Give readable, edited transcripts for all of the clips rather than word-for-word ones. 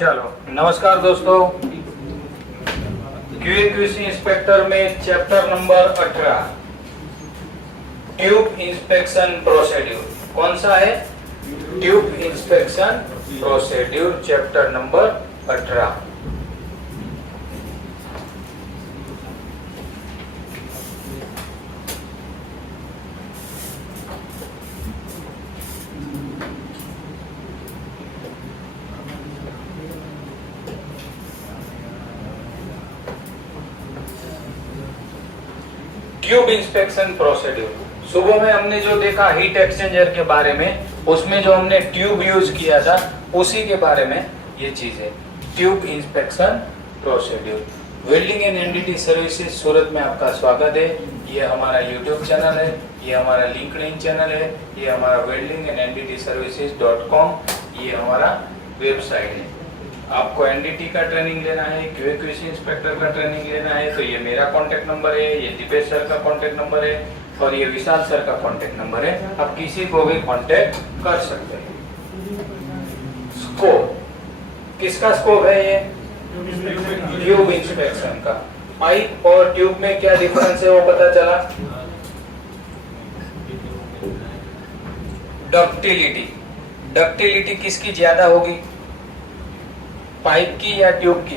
चलो नमस्कार दोस्तों, क्यूएक्यूसी इंस्पेक्टर में chapter number 18 tube inspection procedure. कौन सा है? Tube inspection procedure, chapter number 18। Tube inspection procedure. सुबह में हमने जो देखा हीट एक्सचेंजर के बारे में, उसमें जो हमने ट्यूब यूज किया था उसी के बारे में ये चीज है, tube inspection procedure. Welding and NDT services Surat में आपका स्वागत है। ये हमारा यूट्यूब चैनल है, ये हमारा लिंक्डइन चैनल है, ये हमारा वेल्डिंग एंड एनडीटी सर्विसेज.com, ये हमारा वेबसाइट है। आपको एनडीटी का ट्रेनिंग लेना है, क्यूएक्यूसी इंस्पेक्टर का ट्रेनिंग लेना है तो ये मेरा कांटेक्ट नंबर है, ये दिपेश सर का कांटेक्ट नंबर है और ये विशाल सर का कांटेक्ट नंबर है। आप किसी को भी कांटेक्ट कर सकते हैं। स्कोप, किसका स्कोप है? ये ट्यूब इंस्पेक्शन का। पाइप और ट्यूब में क्या डिफरेंस है वो पता चला। डक्टिलिटी, डक्टिलिटी किसकी ज्यादा होगी, पाइप की या ट्यूब की?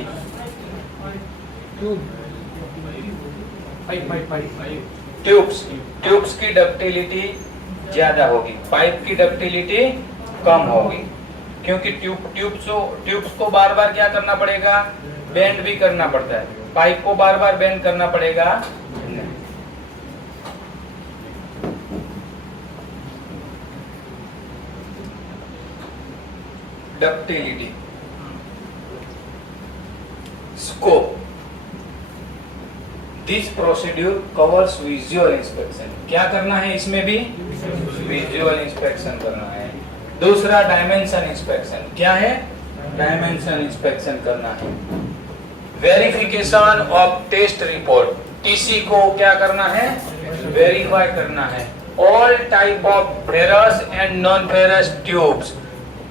ट्यूब्स की डक्टिलिटी ज्यादा होगी, पाइप की डक्टिलिटी कम होगी, क्योंकि ट्यूब्स को बार बार क्या करना पड़ेगा? बेंड भी करना पड़ता है। पाइप को बार बार बेंड करना पड़ेगा नहीं। Ductility. Scope, this procedure covers visual inspection. क्या करना है इसमें भी? विजुअल इंस्पेक्शन करना है। दूसरा डायमेंशन इंस्पेक्शन। क्या है? डायमेंशन इंस्पेक्शन करना है। Verification of test report, TC को क्या करना है? वेरीफाई करना है। All type of ferrous and non ferrous tubes.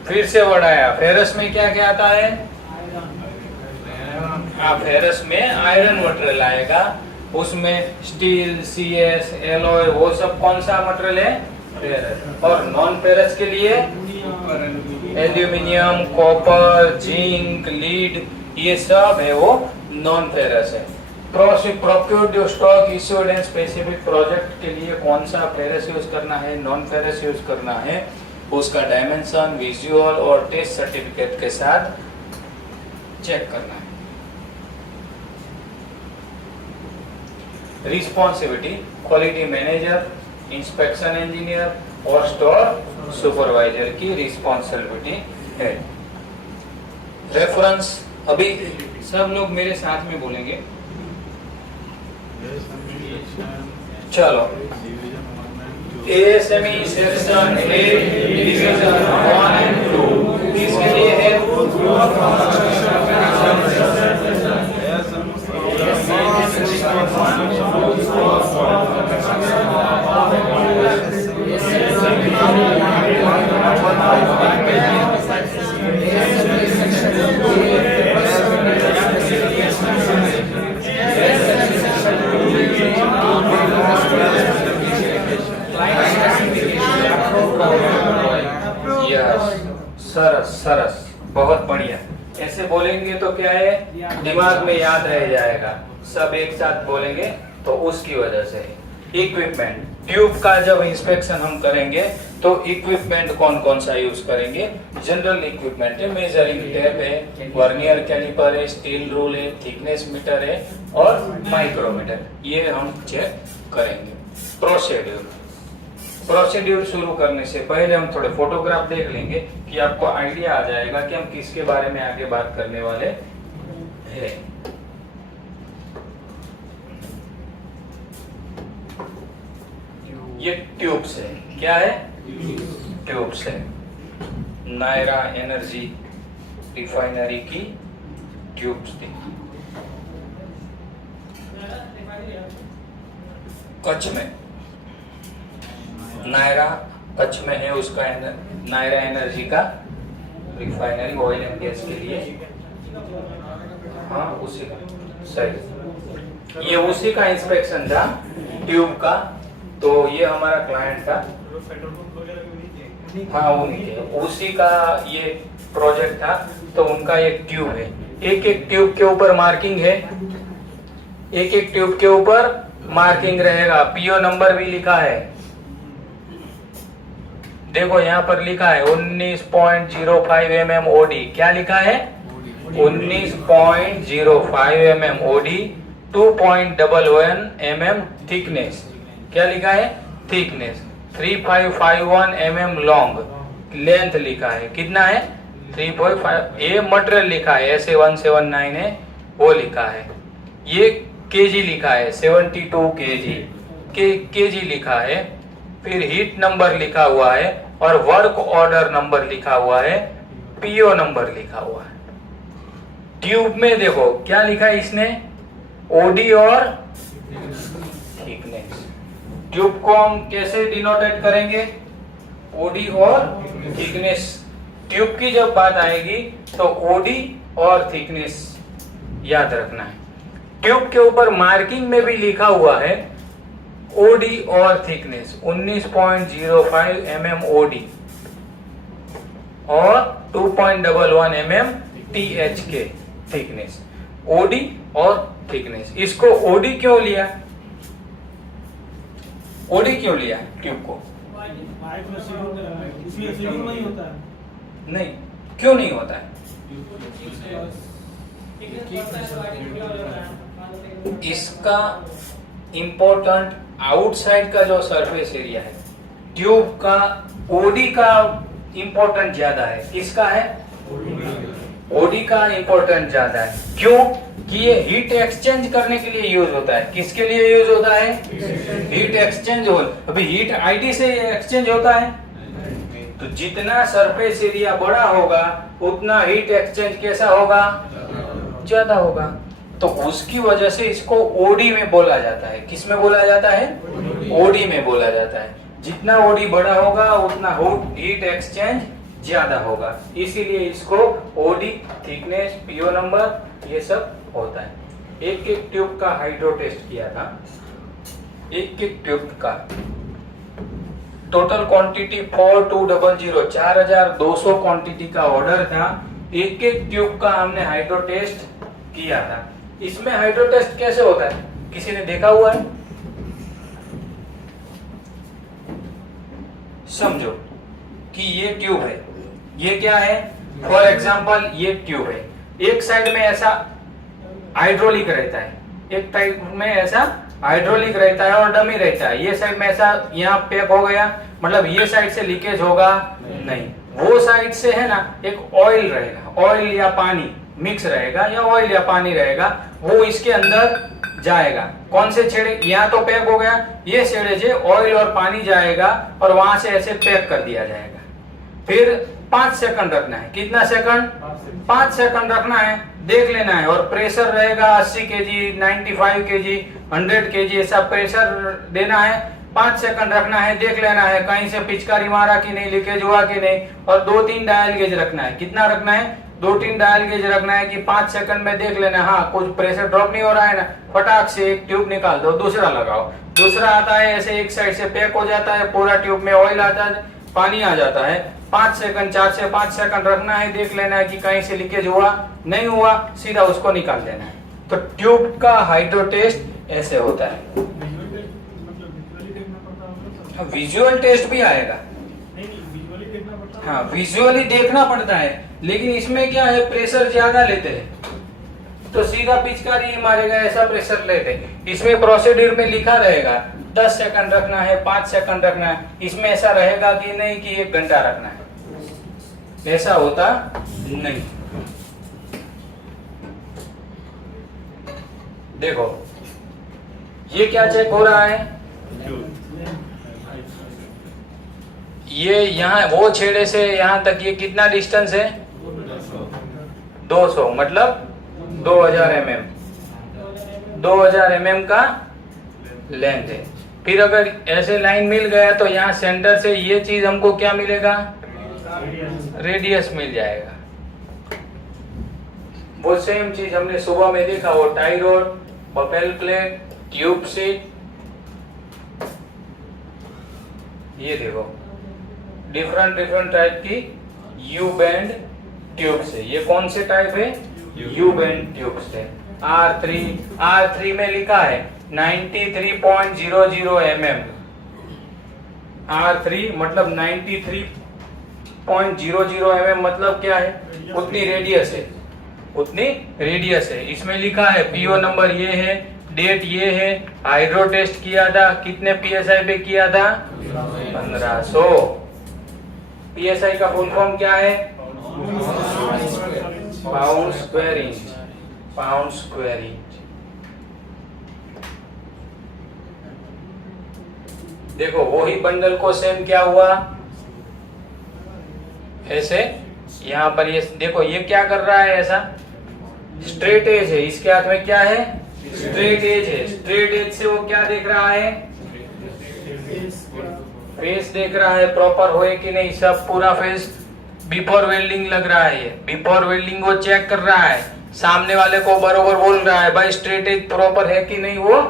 फिर से वर्ड आया, फेरस में क्या क्या आता है? फेरस में आयरन मटेरियल आएगा, उसमें स्टील, सीएस, एलॉय, वो सब कौन सा मटेरियल है? फेरस। और नॉन फेरस के लिए एल्यूमिनियम, कॉपर, जिंक, लीड, ये सब है वो नॉन फेरस है। Procured stock issued and specific project के लिए कौन सा फेरस यूज करना है, नॉन फेरस यूज करना है, उसका डायमेंशन, विजुअल और टेस्ट सर्टिफिकेट के साथ चेक करना है। Responsibility, quality manager, inspection engineer और स्टोर सुपरवाइजर की रिस्पॉन्सिबिलिटी है। रेफरेंस, अभी सब लोग मेरे साथ में बोलेंगे। चलो, एएसएमई सेक्शन 8 डिवीजन 1 एंड 2 किसके लिए है? सरस सरस, बहुत बढ़िया। ऐसे बोलेंगे तो क्या है, दिमाग में याद रह जाएगा। सब एक साथ बोलेंगे तो उसकी वजह से। इक्विपमेंट, ट्यूब का जब इंस्पेक्शन हम करेंगे तो इक्विपमेंट कौन कौन सा यूज करेंगे? जनरल इक्विपमेंट है, मेजरिंग टेप है, वर्नियर कैलिपर है, स्टील रूल है, थिकनेस मीटर है और माइक्रोमीटर, ये हम चेक करेंगे। प्रोसीड्यूर, प्रोसीड्यूर शुरू करने से पहले हम थोड़े फोटोग्राफ देख लेंगे कि आपको आइडिया आ जाएगा कि हम किसके बारे में आगे बात करने वाले हैं। ये ट्यूब्स है। क्या है? ट्यूब्स है। नायरा एनर्जी रिफाइनरी की ट्यूब्स थी। कच्छ में नायरा कच्छ में है, उसका नायरा एनर्जी का रिफाइनरी ऑयल एंड गैस के लिए, हाँ उसी का, सही, ये उसी का इंस्पेक्शन था ट्यूब का। तो ये हमारा क्लाइंट था, हाँ वो नहीं थे, उसी का ये प्रोजेक्ट था। तो उनका एक ट्यूब है, एक एक ट्यूब के ऊपर मार्किंग है, एक एक ट्यूब के ऊपर मार्किंग रहेगा, पीओ नंबर भी लिखा है। देखो यहाँ पर लिखा है 19.05 mm OD, क्या लिखा है 19.05 mm OD, 2.11 mm थिकनेस, क्या लिखा है थिकनेस, 3551 mm लॉन्ग, लेंथ लिखा है कितना है 3.5, ये मटेरियल लिखा है ऐसे 179 है वो लिखा है, ये केजी लिखा है 72 केजी लिखा है, फिर हीट नंबर लिखा हुआ है और वर्क ऑर्डर नंबर लिखा हुआ है, पीओ नंबर लिखा हुआ है। ट्यूब में देखो क्या लिखा है इसने, ओडी और थिकनेस। ट्यूब को हम कैसे डिनोटेट करेंगे, ओडी और थिकनेस। ट्यूब की जब बात आएगी तो ओडी और थिकनेस याद रखना है। ट्यूब के ऊपर मार्किंग में भी लिखा हुआ है ओडी और थिकनेस 19.05 mm ओडी और 2.11 mm THK थिकनेस, ओडी और थिकनेस। इसको ओडी क्यों लिया, ओडी क्यों लिया ट्यूब को, नहीं क्यों नहीं होता है, इसका इम्पोर्टेंट आउटसाइड का जो सरफेस एरिया है ट्यूब का, ओडी का इम्पोर्टेंट ज्यादा है, किसका है ओडी का इम्पोर्टेंट ज्यादा है। क्यों कि ये हीट एक्सचेंज करने के लिए यूज होता है, किसके लिए यूज होता है हीट एक्सचेंज हो। अभी हीट आईडी से एक्सचेंज होता है, तो जितना सरफेस एरिया बड़ा होगा उतना हीट एक्सचेंज कैसा होगा, ज्यादा होगा। तो उसकी वजह से इसको ओडी में बोला जाता है, किस में बोला जाता है ओडी में बोला जाता है। जितना ओडी बड़ा होगा उतना हीट एक्सचेंज ज्यादा होगा, इसीलिए इसको ओडी, थिकनेस, पीओ नंबर ये सब होता है। एक एक ट्यूब का हाइड्रो टेस्ट किया था, एक एक ट्यूब का टोटल क्वांटिटी 4200 4200 क्वांटिटी का ऑर्डर था। एक एक ट्यूब का हमने हाइड्रो टेस्ट किया था। इसमें हाइड्रो टेस्ट कैसे होता है, किसी ने देखा हुआ है, समझो कि ये ट्यूब है, ये क्या है, फॉर एग्जांपल ये ट्यूब है, एक साइड में ऐसा हाइड्रोलिक रहता है, एक साइड में ऐसा हाइड्रोलिक रहता है और डमी रहता है, ये साइड में ऐसा यहाँ पैक हो गया, मतलब ये साइड से लीकेज होगा नहीं, वो साइड से है ना एक ऑयल रहेगा, ऑयल या पानी मिक्स रहेगा या ऑयल या पानी रहेगा, वो इसके अंदर जाएगा। कौन से छेड़े, यहाँ तो पैक हो गया, ये छेड़े से ऑयल और पानी जाएगा और वहां से ऐसे पैक कर दिया जाएगा। फिर 5 सेकंड रखना है, कितना सेकंड 5 सेकंड रखना है, देख लेना है। और प्रेशर रहेगा 80 kg, 95 kg, 100 kg, ऐसा प्रेशर देना है। 5 सेकंड रखना है, देख लेना है कहीं से पिचकारी मारा कि नहीं, लीकेज हुआ कि नहीं। और 2-3 डायल गेज रखना है, कितना रखना है 2-3 डायल गेज रखना है कि 5 सेकंड में देख लेना, हाँ कुछ प्रेशर ड्रॉप नहीं हो रहा है ना, फटाक से एक ट्यूब निकाल दो, दूसरा लगाओ। दूसरा आता है ऐसे एक साइड से पैक हो जाता है, पूरा ट्यूब में ऑयल आता है, पानी आ जाता है। 5 सेकंड 4 से 5 सेकंड रखना है, देख लेना है कि कहीं से लीकेज हुआ नहीं हुआ, सीधा उसको निकाल देना है। तो ट्यूब का हाइड्रो टेस्ट ऐसे होता है। विजुअल टेस्ट भी आएगा, हाँ विजुअली देखना पड़ता है, लेकिन इसमें क्या है प्रेशर ज्यादा लेते हैं तो सीधा पिचकारी मारेगा, ऐसा प्रेशर लेते हैं। इसमें प्रोसीड्यूर में लिखा रहेगा 10 सेकंड रखना है, 5 सेकंड रखना है, इसमें ऐसा रहेगा कि नहीं कि 1 घंटा रखना है, ऐसा होता नहीं। देखो ये क्या चेक हो रहा है, ये यहाँ वो छेड़े से यहाँ तक ये कितना डिस्टेंस है 200, मतलब 2000 mm, 2000 mm का लेंथ है। फिर अगर ऐसे लाइन मिल गया तो यहाँ सेंटर से ये चीज हमको क्या मिलेगा, रेडियस मिल जाएगा। वो सेम चीज हमने सुबह में देखा, वो tie road, baffle plate, tube seat. ये देखो डिफरेंट डिफरेंट टाइप की यू बेंड ट्यूब से। ये कौन से टाइप है? यू बेंड ट्यूब से। R3 में लिखा है 93.00 mm। R3 मतलब 93.00 mm मतलब क्या है? उतनी रेडियस है, उतनी रेडियस है। इसमें लिखा है पीओ नंबर ये है, डेट ये है, हाइड्रो टेस्ट किया था, कितने पीएसआई पे किया था? 1500। पीएसआई का फुल फॉर्म क्या है? Pound square inch. Pound square inch. देखो वही बंडल को सेम क्या हुआ, ऐसे यहाँ पर ये देखो, ये क्या कर रहा है? ऐसा स्ट्रेट एज है, इसके हाथ में क्या है? स्ट्रेट एज है। स्ट्रेट एज से वो क्या देख रहा है? फेस देख रहा है प्रॉपर होए कि नहीं, सब पूरा फेस बिफोर वेल्डिंग लग रहा है। ये बिफोर वेल्डिंग वो चेक कर रहा है, सामने वाले को बरोबर बोल रहा है भाई स्ट्रेट एज प्रॉपर है कि नहीं, वो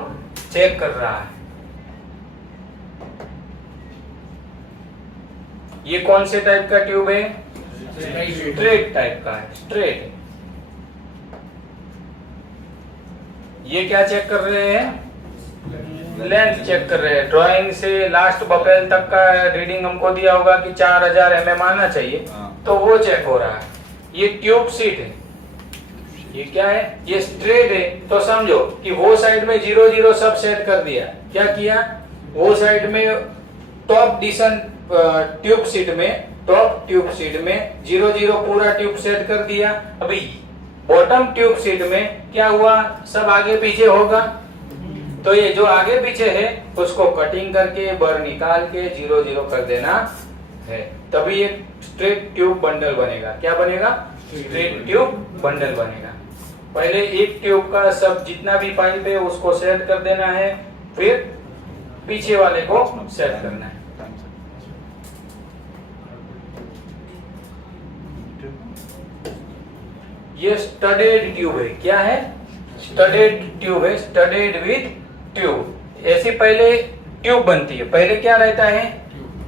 चेक कर रहा है। ये कौन से टाइप का ट्यूब है? स्ट्रेट टाइप का है, स्ट्रेट। ये क्या चेक कर रहे हैं? लेंथ चेक कर रहे हैं। ड्राइंग से लास्ट बफेल तक का रीडिंग हमको दिया होगा कि 4000 mm आना चाहिए, तो वो चेक हो रहा है। ये ट्यूब सीट है, ये क्या है? ये स्ट्रेट है। तो समझो कि वो साइड में 0 सब सेट कर दिया। क्या किया? वो साइड में टॉप डिशन ट्यूब सीट में, टॉप ट्यूब सीट में 0 पूरा ट्यूब सेट कर दिया। अभी बॉटम ट्यूब सीट में क्या हुआ? सब आगे पीछे होगा। तो ये जो आगे पीछे है उसको कटिंग करके बर निकाल के 0 कर देना है, तभी एक स्ट्रेट ट्यूब बंडल बनेगा। क्या बनेगा? स्ट्रेट ट्यूब बंडल बनेगा। पहले एक ट्यूब का सब जितना भी पाइप है उसको सेट कर देना है, फिर पीछे वाले को सेट करना है। ये स्टडेड ट्यूब है। क्या है? स्टडेड ट्यूब है, स्टडेड विद ट्यूब। ऐसे पहले ट्यूब बनती है, पहले क्या रहता है?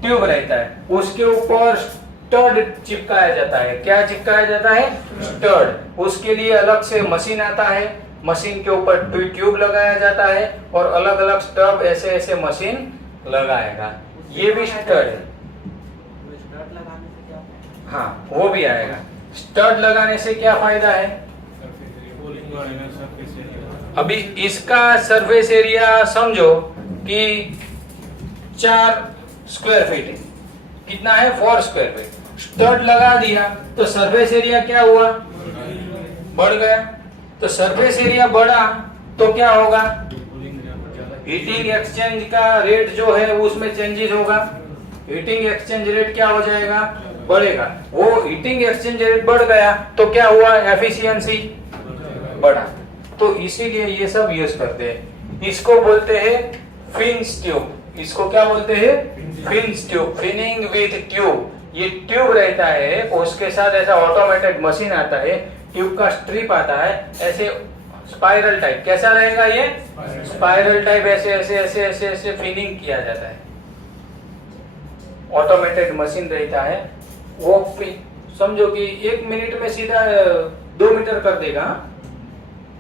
ट्यूब रहता है, उसके ऊपर स्टड चिपकाया जाता है। क्या चिपकाया जाता है? स्टड। उसके लिए अलग से मशीन आता है, मशीन के ऊपर ट्यूब लगाया जाता है और अलग अलग स्टब ऐसे ऐसे मशीन लगाएगा। ये भी स्टड है। हाँ वो भी आएगा। स्टड लगाने से क्या फायदा है? अभी इसका सरफेस एरिया समझो कि 4 स्क्वायर फीट है। कितना है? 4 स्क्वायर फीट। स्टड लगा दिया तो सरफेस एरिया क्या हुआ? बढ़ गया। तो सरफेस एरिया बढ़ा तो क्या होगा? हीटिंग एक्सचेंज का रेट जो है उसमें चेंजेस होगा। हीटिंग एक्सचेंज रेट क्या हो जाएगा? बढ़ेगा। वो हीटिंग एक्सचेंज रेट बढ़ गया तो क्या हुआ? एफिशिएंसी बढ़ा। तो इसीलिए ये सब यूज करते हैं। इसको बोलते हैं फिन्स ट्यूब। इसको क्या बोलते हैं? Fins tube, finning with tube. ये ट्यूब रहता है, उसके साथ ऐसा ऑटोमेटेड मशीन आता है, ट्यूब का स्ट्रिप आता है, ऐसे स्पाइरल टाइप। कैसा रहेगा ये? Spiral type. ऐसे ऐसे ऐसे ऐसे ऐसे फिनिंग किया जाता है। ऑटोमेटेड मशीन रहता है वो। समझो कि 1 मिनट में सीधा 2 मीटर कर देगा,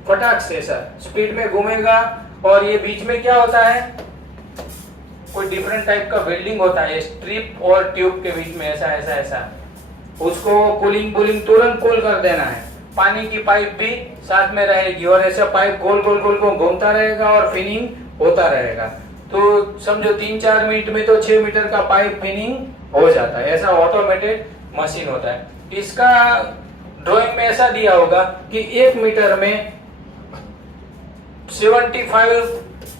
फटाक से ऐसा स्पीड में घूमेगा। और ये बीच में क्या होता है? कोई डिफरेंट टाइप का वेल्डिंग होता है स्ट्रिप और ट्यूब के बीच में, ऐसा ऐसा ऐसा। उसको कूलिंग तुरंत कूल कर देना है। पानी की पाइप भी साथ में रहेगी और ऐसा पाइप गोल गोल गोल गोल घूमता रहेगा और फिनिंग होता रहेगा। तो समझो 3-4 मिनट में तो 6 मीटर का पाइप फिनिंग हो जाता है। ऐसा ऑटोमेटेड मशीन होता है। इसका ड्राइंग में ऐसा दिया होगा कि 1 मीटर में 75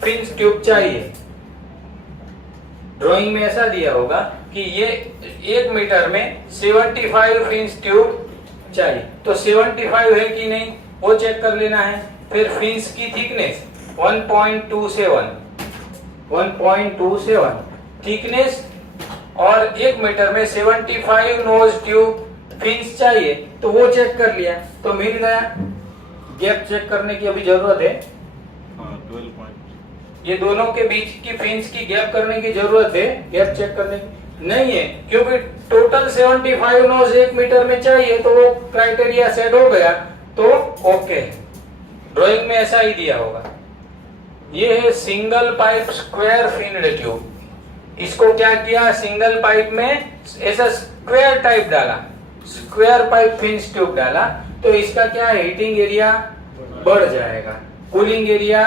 फिन्स ट्यूब चाहिए। ड्राइंग में ऐसा दिया होगा कि ये 1 मीटर में 75 फिन्स ट्यूब चाहिए। तो 75 है कि नहीं वो चेक कर लेना है। फिर फिन्स की थिकनेस 1.27 थिकनेस, और 1 मीटर में 75 नोज ट्यूब फिंस चाहिए तो वो चेक कर लिया तो मिल गया। गैप चेक करने की अभी जरूरत है, 12 पॉइंट। ये दोनों के बीच की फिंस की गैप करने की जरूरत है, गैप चेक करने की नहीं है, क्योंकि टोटल 75 नोज 1 मीटर में चाहिए तो वो क्राइटेरिया सेट हो गया तो ओके। ड्राइंग में ऐसा ही दिया होगा। ये है single pipe square finned tube. इसको क्या किया, सिंगल पाइप में ऐसा स्क्वायर टाइप डाला, स्क्वायर पाइप फिन्स ट्यूब डाला तो इसका क्या है, हीटिंग एरिया बढ़ जाएगा, कूलिंग एरिया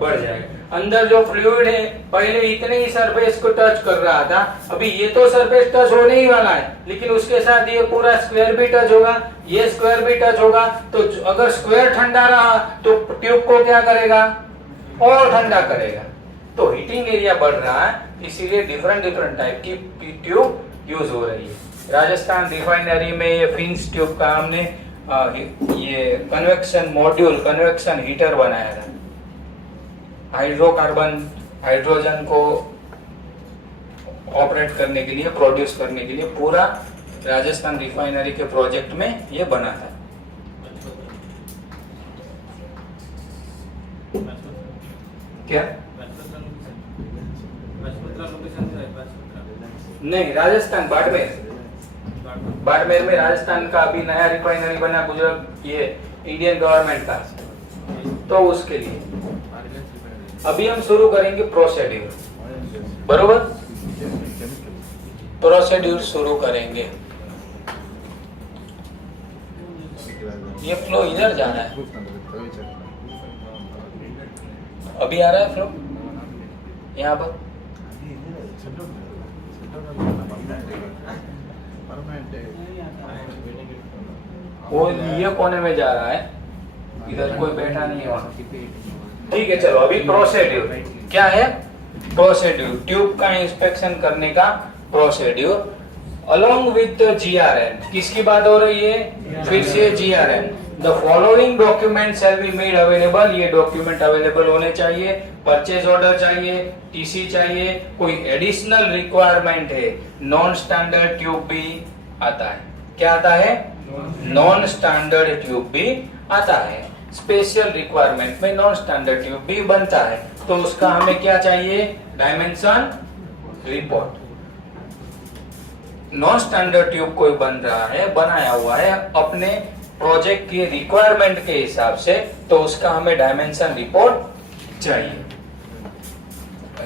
बढ़ जाएगा। अंदर जो फ्लूइड है पहले इतने ही सरफेस को टच कर रहा था, अभी ये तो सरफेस टच होने ही वाला है, लेकिन उसके साथ ये पूरा स्क्वायर भी टच होगा, ये स्क्वायर भी टच होगा। तो अगर स्क्वायर ठंडा रहा तो ट्यूब को क्या करेगा, और ठंडा करेगा, तो हीटिंग एरिया बढ़ रहा है, इसीलिए डिफरेंट टाइप की ट्यूब यूज हो रही है। राजस्थान रिफाइनरी में ये फिन्स ट्यूब का हमने ये कन्वेक्शन मॉड्यूल, कन्वेक्शन हीटर बनाया था। हाइड्रोजन को ऑपरेट करने के लिए, प्रोड्यूस करने के लिए पूरा राजस्थान रिफाइनरी के प्रोजेक्ट में ये बना था। क्या नहीं, राजस्थान बाड़मेर में राजस्थान का अभी नया रिफाइनरी बना, गुजरात, ये इंडियन गवर्नमेंट का, तो उसके लिए अभी हम शुरू करेंगे प्रोसीड्यूर, बरोबर, प्रोसीड्यूर शुरू करेंगे। ये फ्लो इधर जा रहा है, अभी आ रहा है फ्लो यहाँ पर, वो ये कोने में जा रहा है, इधर कोई बैठा नहीं है वहाँ। ठीक है, चलो अभी प्रोसीड्यूर क्या है, प्रोसीड्यूर ट्यूब का इंस्पेक्शन करने का प्रोसीड्यूर अलोंग विद GRN। किसकी बात हो रही है, फिर से GRN। The following document shall be made available, ये डॉक्यूमेंट अवेलेबल होने चाहिए। परचेज ऑर्डर चाहिए, टीसी चाहिए, कोई एडिशनल रिक्वायरमेंट है, नॉन स्टैंडर्ड ट्यूब भी आता है। क्या आता है, नॉन स्टैंडर्ड ट्यूब भी आता है। स्पेशल रिक्वायरमेंट में नॉन स्टैंडर्ड ट्यूब भी बनता है, तो उसका हमें क्या चाहिए, dimension report. Non standard tube कोई बन रहा है, बनाया हुआ है अपने प्रोजेक्ट की रिक्वायरमेंट के हिसाब से, तो उसका हमें डायमेंशन रिपोर्ट चाहिए।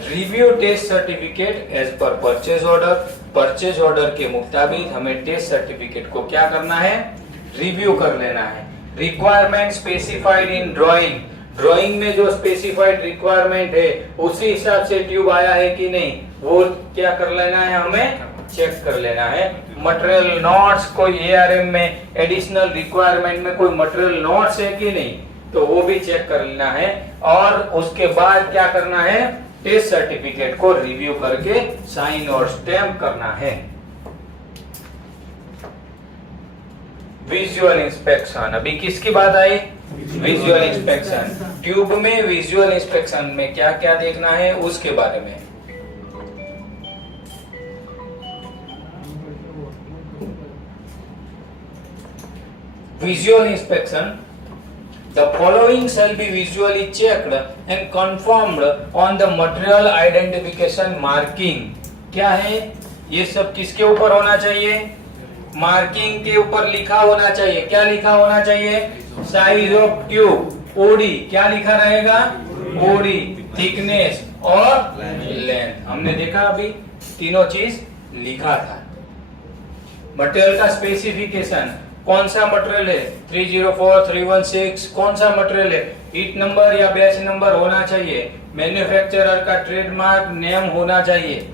Review test certificate as per purchase order, purchase order के मुताबिक हमें टेस्ट सर्टिफिकेट को क्या करना है, रिव्यू कर लेना है। Requirement specified in drawing, drawing में जो स्पेसिफाइड रिक्वायरमेंट है उसी हिसाब से ट्यूब आया है कि नहीं, वो क्या कर लेना है, हमें चेक कर लेना है। मटेरियल नोट्स, कोई ARM में एडिशनल रिक्वायरमेंट में कोई मटेरियल नोट्स है कि नहीं, तो वो भी चेक कर लेना है। और उसके बाद क्या करना है, टेस्ट सर्टिफिकेट को रिव्यू करके साइन और स्टैम्प करना है। विजुअल इंस्पेक्शन, अभी किसकी बात आई, विजुअल इंस्पेक्शन। ट्यूब में विजुअल इंस्पेक्शन में क्या क्या देखना है उसके बारे में। Visual inspection, the following shall be visually checked and confirmed on the material identification marking। क्या है ये सब, किसके ऊपर होना चाहिए, मार्किंग के ऊपर लिखा होना चाहिए। क्या लिखा होना चाहिए, साइज ऑफ ट्यूब, ओडी, क्या लिखा रहेगा, ओडी, थिकनेस और लेंथ। हमने देखा अभी तीनों चीज लिखा था। मटेरियल का स्पेसिफिकेशन, कौन सा मटेरियल है, 304, 316, कौन सा मटेरियल है, हीट नंबर या बैच नंबर होना चाहिए, मैन्युफैक्चरर का ट्रेडमार्क नेम होना चाहिए।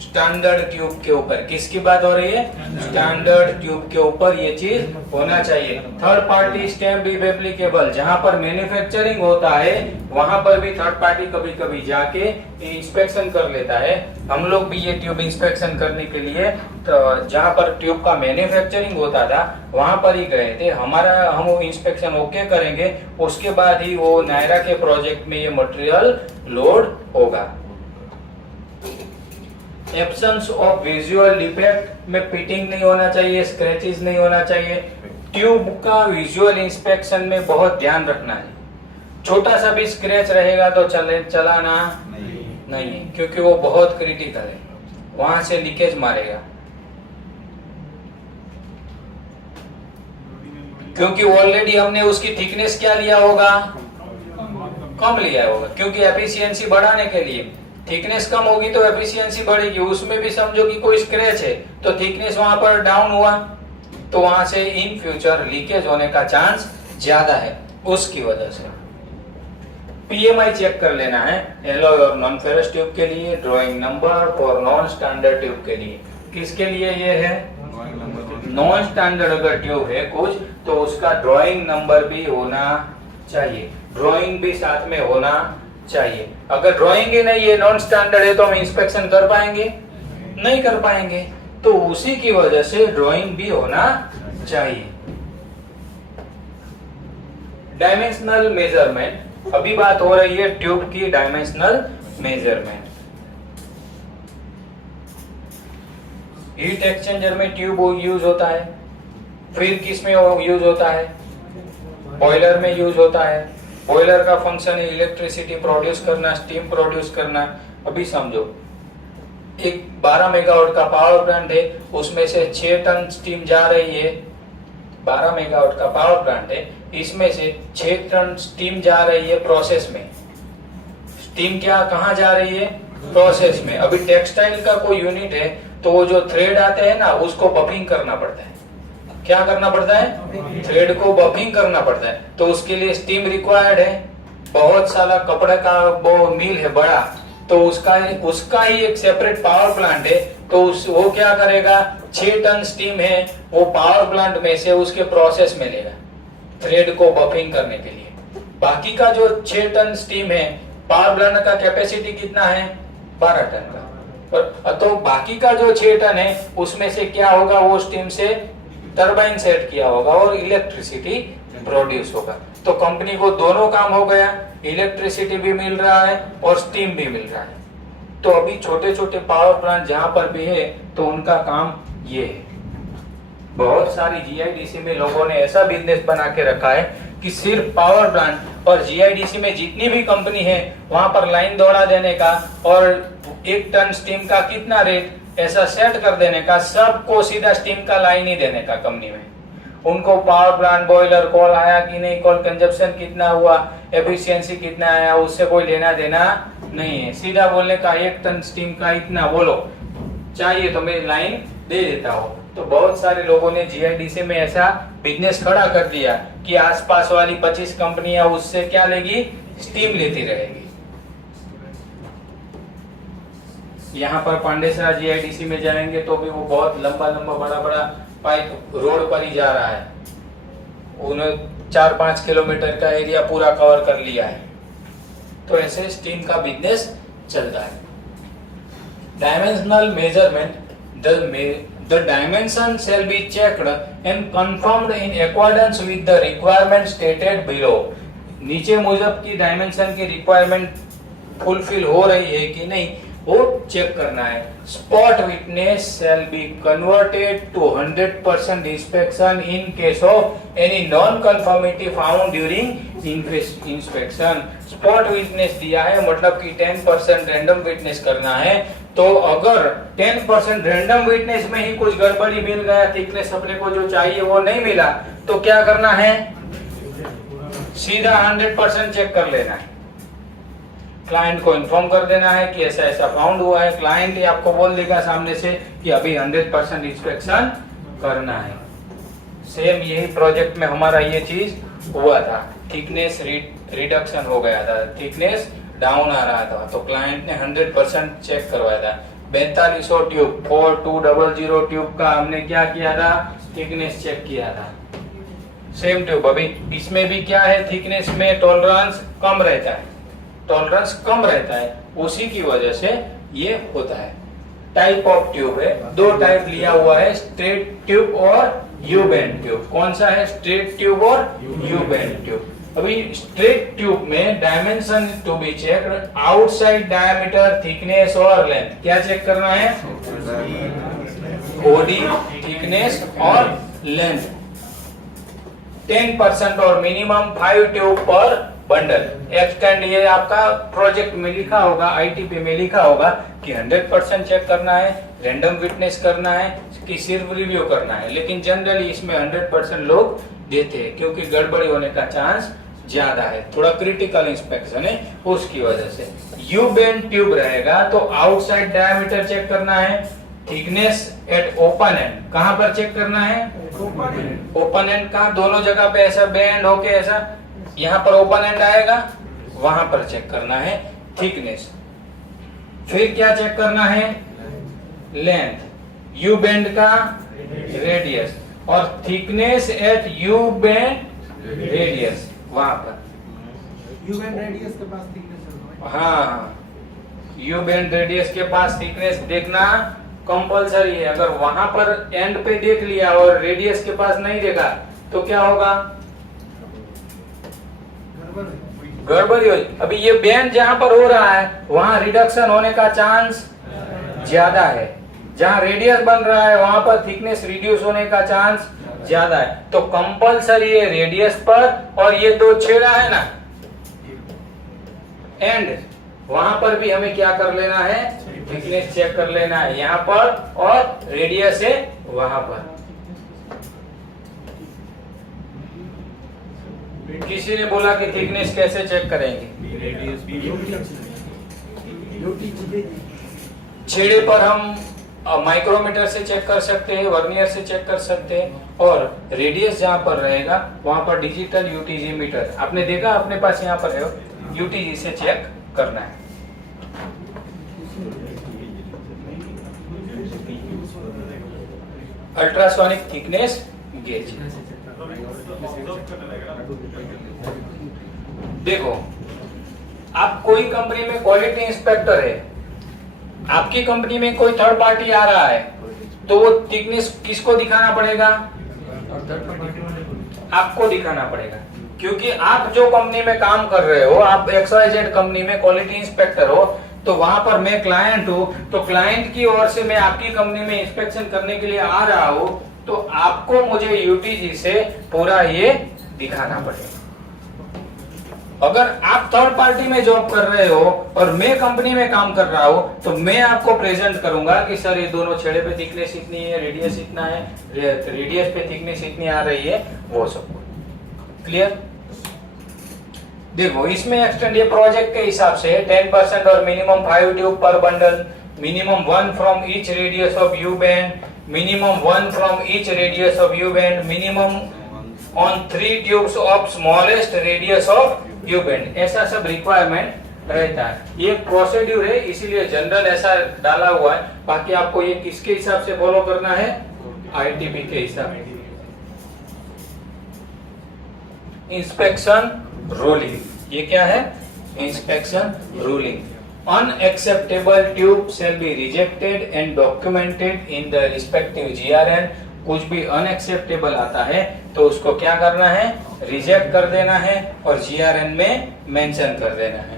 स्टैंडर्ड ट्यूब के ऊपर, किसकी बात हो रही है, स्टैंडर्ड ट्यूब के ऊपर ये चीज होना चाहिए। थर्ड पार्टी स्टैम्प भी एप्लीकेबल, जहां पर मैन्युफैक्चरिंग होता है वहां पर भी थर्ड पार्टी कभी कभी जाके इंस्पेक्शन कर लेता है। हम लोग भी ये ट्यूब इंस्पेक्शन करने के लिए तो जहां पर ट्यूब का मैन्युफैक्चरिंग होता था वहां पर ही गए थे। हमारा हम वो इंस्पेक्शन ओके करेंगे, उसके बाद ही वो नायरा के प्रोजेक्ट में ये मटेरियल लोड होगा। एब्सेंस ऑफ विजुअल डिफेक्ट में पिटिंग नहीं होना चाहिए, स्क्रैचेस नहीं होना चाहिए। ट्यूब का विजुअल इंस्पेक्शन में बहुत ध्यान रखना है। छोटा सा भी स्क्रैच रहेगा तो चलाना नहीं है, क्योंकि वो बहुत क्रिटिकल है, वहां से लीकेज मारेगा। क्योंकि ऑलरेडी हमने उसकी थिकनेस क्या लिया होगा, कम लिया होगा, क्योंकि एफिशिएंसी बढ़ाने के लिए थिकनेस कम होगी तो एफिशिएंसी बढ़ेगी। उसमें भी समझो कि कोई स्क्रैच है तो थिकनेस वहां पर डाउन हुआ तो वहां से इन फ्यूचर लीकेज होने का चांस ज्यादा है। उसकी वजह से पीएमआई चेक कर लेना है एलॉय और नॉन फेरस ट्यूब के लिए, ड्राइंग नंबर और नॉन स्टैंडर्ड ट्यूब के लिए। किसके लिए ये है, नॉन स्टैंडर्ड अगर ट्यूब है कुछ तो उसका ड्राइंग नंबर भी होना चाहिए, ड्राइंग भी साथ में होना चाहिए। अगर ड्राइंग ही नहीं है, नॉन स्टैंडर्ड है, तो हम इंस्पेक्शन कर पाएंगे, नहीं कर पाएंगे। तो उसी की वजह से ड्राइंग भी होना चाहिए। डायमेंशनल मेजरमेंट, अभी बात हो रही है ट्यूब की डायमेंशनल मेजरमेंट। हीट एक्सचेंजर में ट्यूब यूज होता है, फिर किस में यूज होता है, बॉयलर में यूज होता है। बॉयलर का फंक्शन है इलेक्ट्रिसिटी प्रोड्यूस करना, स्टीम प्रोड्यूस करना। अभी समझो एक 12 मेगावाट का पावर प्लांट है, उसमें से 6 टन स्टीम जा रही है। 12 मेगावाट का पावर प्लांट है, इसमें से 6 टन स्टीम जा रही है प्रोसेस में। स्टीम क्या कहाँ जा रही है, प्रोसेस में। अभी टेक्सटाइल का कोई यूनिट है तो वो जो थ्रेड आते हैं ना, उसको बफिंग करना पड़ता है। क्या करना पड़ता है, थ्रेड को बफिंग करना पड़ता है, तो उसके लिए स्टीम रिक्वायर्ड है। बहुत सारा कपड़े का वो मिल है बड़ा, तो उसका ही एक सेपरेट पावर प्लांट है। तो वो क्या करेगा, 6 टन स्टीम है, वो पावर प्लांट में से उसके प्रोसेस में लेगा थ्रेड को बफिंग करने के लिए। बाकी का जो 6 टन स्टीम है, पावर प्लांट का कैपेसिटी कितना है, 12 टन का। तो बाकी का जो 6 टन है उसमें से क्या होगा, वो स्टीम से टरबाइन सेट किया होगा और इलेक्ट्रिसिटी प्रोड्यूस होगा। तो कंपनी को दोनों काम हो गया, इलेक्ट्रिसिटी भी मिल रहा है और स्टीम भी मिल रहा है। तो अभी छोटे छोटे पावर प्लांट जहां पर भी है तो उनका काम ये है। बहुत सारी जीआईडीसी में लोगों ने ऐसा बिजनेस बना के रखा है कि सिर्फ पावर प्लांट और जीआईडीसी में जितनी भी कंपनी है वहां पर लाइन दौड़ा देने का और 1 टन स्टीम का कितना रेट ऐसा सेट कर देने का, सबको सीधा स्टीम का लाइन ही देने का कंपनी में। उनको पावर प्लांट बॉयलर कॉल आया कि नहीं, कॉल कंजप्शन कितना हुआ, एफिशिएंसी कितना आया, उससे कोई लेना देना नहीं है। सीधा बोलने का 1 टन स्टीम का इतना बोलो, चाहिए तो मैं लाइन दे देता हूँ। तो बहुत सारे लोगों ने जीआईडीसी में ऐसा बिजनेस खड़ा कर दिया कि आसपास वाली 25 कंपनियां उससे क्या लेगी, स्टीम लेती रहेगी। यहाँ पर पांडेसरा जीआईडीसी में जाएंगे तो भी वो बहुत लंबा लंबा बड़ा बड़ा पाइप रोड पर ही जा रहा है, उन्हें 4-5 किलोमीटर का एरिया पूरा कवर कर लिया है। तो ऐसे स्टीम का बिजनेस चलता है। Dimensional measurement, the dimension shall be checked and confirmed in accordance with the requirement stated below। नीचे मुजब की डायमेंशन की रिक्वायरमेंट फुलफिल हो रही है कि नहीं, वो चेक करना है। Spot witness shall be converted to 100% inspection in case of any non-conformity found during inspection। Spot witness दिया है मतलब कि 10% रैंडम विटनेस करना है। तो अगर 10% रैंडम विटनेस में ही कुछ गड़बड़ी मिल गया, थिकनेस अपने को जो चाहिए वो नहीं मिला, तो क्या करना है, सीधा 100% चेक कर लेना है। क्लाइंट को इन्फॉर्म कर देना है कि ऐसा ऐसा फाउंड हुआ है। क्लाइंट ही आपको बोल देगा सामने से कि अभी 100% इंस्पेक्शन करना है। सेम यही प्रोजेक्ट में हमारा ये चीज हुआ था, थिकनेस रिडक्शन हो गया था, थिकनेस डाउन आ रहा था, तो क्लाइंट ने 100% चेक करवाया था। 4200 ट्यूब 4200 ट्यूब का हमने क्या किया था, थिकनेस चेक किया था। सेम ट्यूब, अभी इसमें भी क्या है, थिकनेस में टॉलरेंस कम रहता है, टॉलरेंस कम रहता है, उसी की वजह से ये होता है। टाइप ऑफ ट्यूब है, 2 टाइप लिया हुआ है, स्ट्रेट ट्यूब और यू बेंड ट्यूब। कौन सा है, स्ट्रेट ट्यूब और यू बेंड ट्यूब। अभी स्ट्रेट ट्यूब में dimension to be check, outside diameter, thickness और लेंथ। क्या चेक करना है? ओडी, थिकनेस और लेंथ। 10% और मिनिमम 5 ट्यूब पर बंडल। एक्सटेंड, ये आपका प्रोजेक्ट में लिखा होगा, आईटीपी में लिखा होगा कि 100% चेक करना है, रैंडम विटनेस करना है कि सिर्फ रिव्यू करना है, लेकिन जनरली इसमें 100% लोग देते हैं क्योंकि गड़बड़ी होने का चांस ज्यादा है, थोड़ा क्रिटिकल इंस्पेक्शन है उसकी वजह से। यू बेंड ट्यूब रहेगा तो आउटसाइड डायमीटर चेक करना है, थिकनेस एट ओपन एंड, कहां पर चेक करना है? ओपन एंड का दोनों जगह पे ऐसा बेंड होके ऐसा, यहां पर ओपन एंड आएगा, वहां पर चेक करना है थिकनेस। फिर क्या चेक करना है? लेंथ, यू बेंड का रेडियस और thickness at U bend radius, वहां पर यू बेंड रेडियस के पास थिकनेस। हाँ, यू बेंड रेडियस के पास थिकनेस देखना कंपलसरी है। अगर वहां पर एंड पे देख लिया और रेडियस के पास नहीं देखा तो क्या होगा? गड़बड़ी हो। अभी ये बेंड जहां पर हो रहा है वहां रिडक्शन होने का चांस ज्यादा है, जहां रेडियस बन रहा है वहां पर थिकनेस रिड्यूस होने का चांस ज्यादा है। तो कंपलसरी है रेडियस पर, और ये दो छेड़ा है ना एंड, वहां पर भी हमें क्या कर लेना है? थिकनेस चेक कर लेना है यहाँ पर, और रेडियस है वहां पर। किसी ने बोला कि थिकनेस कैसे चेक करेंगे? छेड़े पर हम माइक्रोमीटर से चेक कर सकते हैं, वर्नियर से चेक कर सकते हैं, और रेडियस जहां पर रहेगा वहां पर डिजिटल यूटीजी मीटर आपने देखा अपने पास यहाँ पर है, यूटीजी से चेक करना है। Ultrasonic thickness gauge. देखो, आप कोई कंपनी में क्वालिटी इंस्पेक्टर है, आपकी कंपनी में कोई थर्ड पार्टी आ रहा है, तो वो थिकनेस किसको दिखाना पड़ेगा? आपको दिखाना पड़ेगा, क्योंकि आप जो कंपनी में काम कर रहे हो, आप XYZ कंपनी में क्वालिटी इंस्पेक्टर हो, तो वहां पर मैं क्लाइंट हूं, तो क्लाइंट की ओर से मैं आपकी कंपनी में इंस्पेक्शन करने के लिए आ रहा हूं, तो आपको मुझे यूटीजी से पूरा ये दिखाना पड़ेगा। अगर आप थर्ड पार्टी में जॉब कर रहे हो और मैं कंपनी में काम कर रहा हूं, तो मैं आपको प्रेजेंट करूंगा कि सर ये दोनों छेड़े पे थिकनेस इतनी है, रेडियस इतना है, रेडियस पे थिकनेस इतनी आ रही है, वो सब क्लियर। देखो, इसमें एक्सटेंड ये प्रोजेक्ट के हिसाब से 10% और मिनिमम 5 ट्यूब पर bundle, minimum 1 from each radius of you band, minimum 1 from each radius of you band, minimum on 3 tubes of smallest radius of you band, ऐसा सब रिक्वायरमेंट रहता है। ये प्रोसीड्यूर है, इसीलिए जनरल ऐसा डाला हुआ है। बाकी आपको ये किसके हिसाब से फॉलो करना है? आईटीपी के हिसाब से। इंस्पेक्शन रूलिंग, ये क्या है? Inspection ruling. Unacceptable tube shall be rejected and documented in the respective GRN. कुछ भी अनएक्सेप्टेबल आता है तो उसको क्या करना है? रिजेक्ट कर देना है और जीआरएन में मेंशन कर देना है।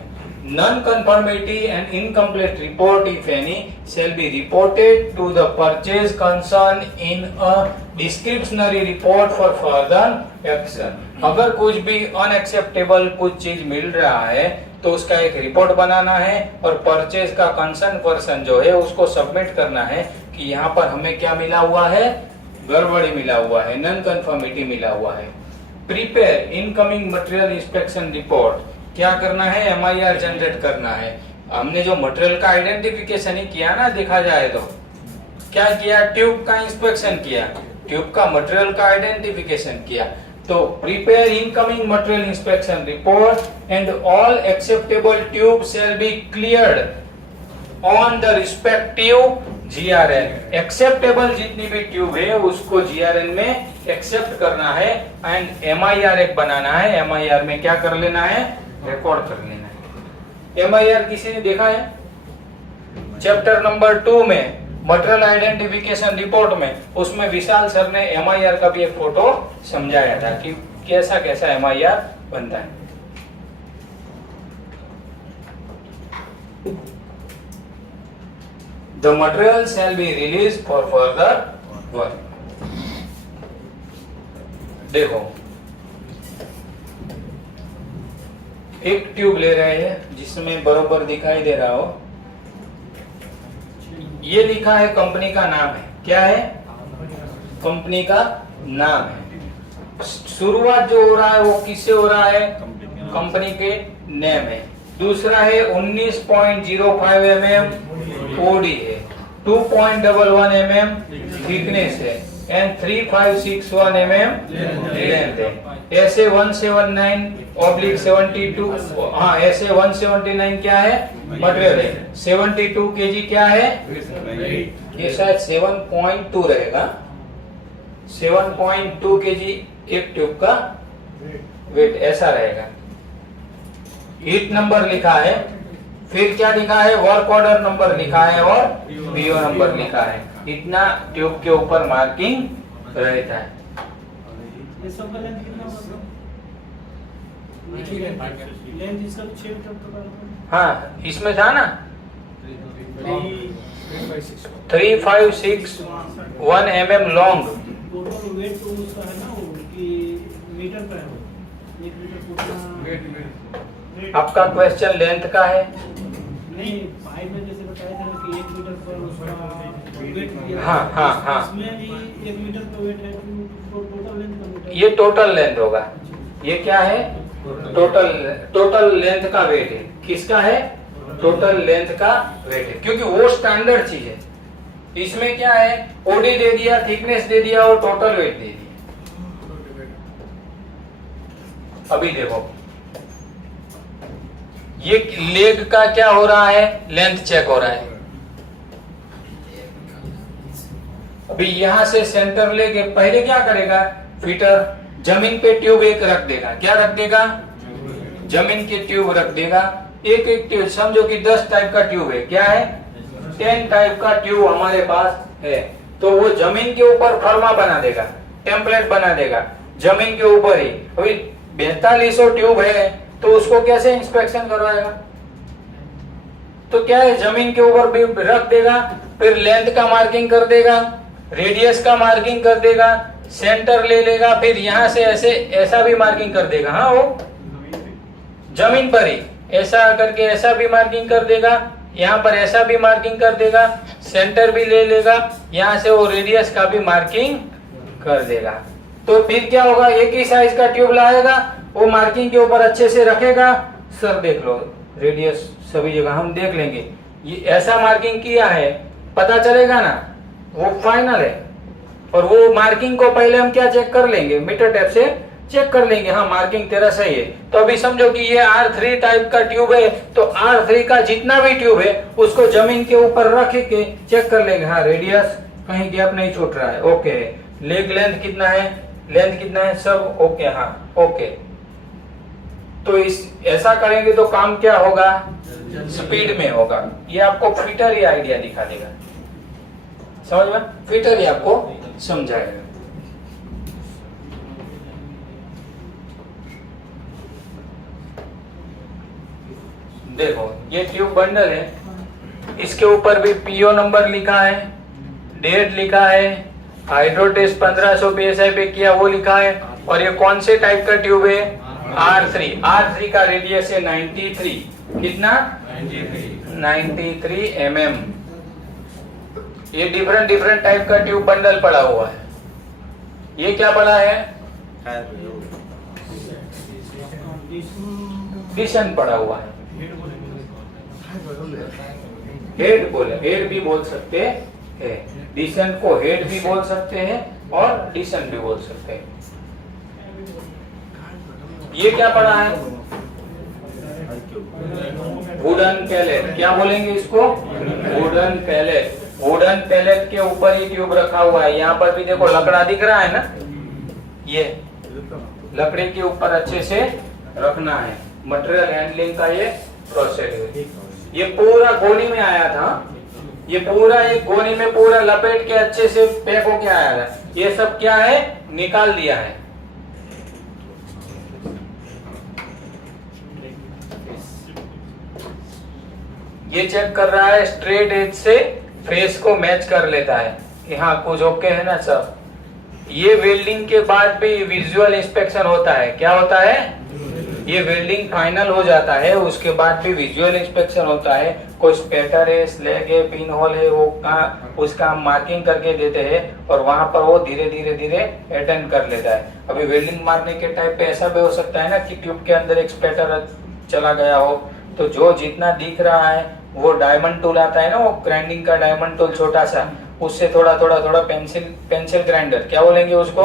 Non-conformity and incomplete report, if any, shall be reported to the purchase concern in a discretionary report for further action. अगर कुछ भी अनएक्सेप्टेबल कुछ चीज मिल रहा है तो उसका एक रिपोर्ट बनाना है और परचेज का कंसर्न पर्सन जो है उसको सबमिट करना है कि यहाँ पर हमें क्या मिला हुआ है? गड़बड़ी मिला हुआ है, नॉन कंफर्मिटी मिला हुआ है। Prepare incoming material inspection report, क्या करना है? MIR जनरेट करना है। हमने जो मटेरियल का आइडेंटिफिकेशन ही किया ना, देखा जाए तो क्या किया? ट्यूब का इंस्पेक्शन किया, ट्यूब का मटेरियल का आइडेंटिफिकेशन किया। तो prepare incoming material inspection report and all acceptable tube shall be cleared on the respective GRN. Acceptable जितनी भी ट्यूब है उसको जीआरएन में एक्सेप्ट करना है एंड MIR एक बनाना है। MIR में क्या कर लेना है? रिकॉर्ड कर लेना है। MIR किसी ने देखा है? चैप्टर नंबर 2 में मटेरियल आइडेंटिफिकेशन रिपोर्ट में, उसमें विशाल सर ने MIR का भी एक फोटो समझाया था कि कैसा कैसा MIR बनता है। The material shall be released for further work. देखो एक ट्यूब ले रहे हैं जिसमें बरोबर दिखाई दे रहा हो, ये लिखा है कंपनी का नाम है। क्या है? कंपनी का नाम है। शुरुआत जो हो रहा है वो किससे हो रहा है? कंपनी के नेम है। दूसरा है 19.05 mm ओडी है, 2.11 mm थिकनेस है एंड 3561 mm लेंथ है। ऐसे 179/72, हाँ ऐसे 179 क्या है? मटेरियल है। 72 kg क्या है? ये शायद 7.2 रहेगा। 7.2 kg एक ट्यूब का वेट ऐसा रहेगा। हीट नंबर लिखा है, फिर क्या लिखा है? वर्क ऑर्डर नंबर लिखा है और PO नंबर लिखा है। इतना ट्यूब के ऊपर मार्किंग रहता है। ये सब का लेंथ कितना होगा? लेंथ इसका 6 मीटर तो बराबर। हाँ इसमें था ना 3561 mm लॉन्ग। टोटल वेट तो उसका है ना वो कि मीटर पे है वो? 1 मीटर कितना वेट? आपका क्वेश्चन लेंथ का है? नहीं, पाइप में जैसे बताया था कि 1 मीटर पर उसका वेट दिया। हाँ। इसमें भी 1 मीटर का वेट है तो टोटल लेंथ का मीटर। ये टोटल लेंथ होगा। ये क्या है? टोटल लेंथ का वेट है। किसका है? टोटल लेंथ का वेट है, क्योंकि वो स्टैंडर्ड चीज है। इसमें क्या है? ओडी दे दिया, थिकनेस दे दिया और टोटल वेट दे दिया। अभी देखो ये लेग का क्या हो रहा है? लेंथ चेक हो रहा है। अभी यहां से सेंटर लेके पहले क्या करेगा? फिटर जमीन पे ट्यूब एक रख देगा। क्या रख देगा? जमीन की ट्यूब रख देगा। एक एक ट्यूब, समझो कि 10 टाइप का ट्यूब है। क्या है? 10 टाइप का ट्यूब हमारे पास है। तो वो जमीन के ऊपर फर्मा बना देगा, टेम्पलेट बना देगा जमीन के ऊपर ही। अभी 4200 ट्यूब है तो उसको कैसे इंस्पेक्शन करवाएगा? तो क्या है? जमीन के ऊपर भी रख देगा, फिर लेंथ का मार्किंग कर देगा, रेडियस का मार्किंग कर देगा, सेंटर ले लेगा, फिर यहां से ऐसे ऐसा भी मार्किंग कर देगा। हाँ वो जमीन पर ही ऐसा करके ऐसा भी मार्किंग कर देगा, यहाँ पर ऐसा भी मार्किंग कर देगा, सेंटर भी ले लेगा, यहाँ से वो रेडियस का भी मार्किंग कर देगा। तो फिर क्या होगा? एक ही साइज का ट्यूब लाएगा, वो मार्किंग के ऊपर अच्छे से रखेगा। सर देख लो रेडियस सभी जगह हम देख लेंगे, ये ऐसा मार्किंग किया है, पता चलेगा ना, वो फाइनल है। और वो मार्किंग को पहले हम क्या चेक कर लेंगे? मीटर टेप से चेक कर लेंगे, हाँ मार्किंग तेरा सही है। तो अभी समझो कि ये R3 टाइप का ट्यूब है, तो R3 का जितना भी ट्यूब है उसको जमीन के ऊपर रख के चेक कर लेंगे। हाँ रेडियस कहीं गैप नहीं छूट रहा है, ओके। लेग लेंथ कितना है? लेंथ कितना है? सब ओके। हाँ ओके। तो इस ऐसा करेंगे तो काम क्या होगा? स्पीड में होगा। ये आपको फिटर ही आइडिया दिखा देगा, समझ में? फिटर ही आपको समझाएगा। देखो ये ट्यूब बंडल है, इसके ऊपर भी PO नंबर लिखा है, डेट लिखा है, हाइड्रो टेस्ट 1500 PSI पे किया वो लिखा है। और ये कौन से टाइप का ट्यूब है? R3 का रेडियस है 93। कितना? 93 mm। ये डिफरेंट टाइप का ट्यूब बंडल पड़ा हुआ है। ये क्या पड़ा है? डिशन पड़ा हुआ है। हेड बोले, हेड भी बोल सकते हैं, डिशन को हेड भी बोल सकते हैं और डिशन भी बोल सकते हैं। ये क्या पड़ा है? Wooden pallet. क्या बोलेंगे इसको? Wooden palette. वुडन पैलेट के ऊपर ये ट्यूब रखा हुआ है। यहाँ पर भी देखो लकड़ा दिख रहा है ना, ये लकड़ी के ऊपर अच्छे से रखना है। मटेरियल हैंडलिंग का ये प्रोसेस है। ये पूरा गोनी में आया था, ये पूरा एक गोनी में पूरा लपेट के अच्छे से पैक होके आया था। ये सब क्या है? निकाल दिया है, ये चेक कर रहा है स्ट्रेट एज से फेस को मैच कर लेता है कि हाँ कुछ ओके है ना सब। ये वेल्डिंग के बाद भी विजुअल इंस्पेक्शन होता है। क्या होता है? ये वेल्डिंग फाइनल हो जाता है, उसके बाद भी विजुअल इंस्पेक्शन होता है। कोई स्पेटर है, स्लैग है, पिन होल है, वो उसका हम मार्किंग करके देते हैं और वहां पर वो धीरे धीरे धीरे अटेंड कर लेता है। अभी वेल्डिंग मारने के टाइप पे ऐसा भी हो सकता है ना कि ट्यूब के अंदर एक स्पेटर चला गया हो, तो जो जितना दिख रहा है वो डायमंड टूल आता है ना, वो ग्राइंडिंग का डायमंड टूल छोटा सा, उससे थोड़ा पेंसिल ग्राइंडर, क्या बोलेंगे उसको,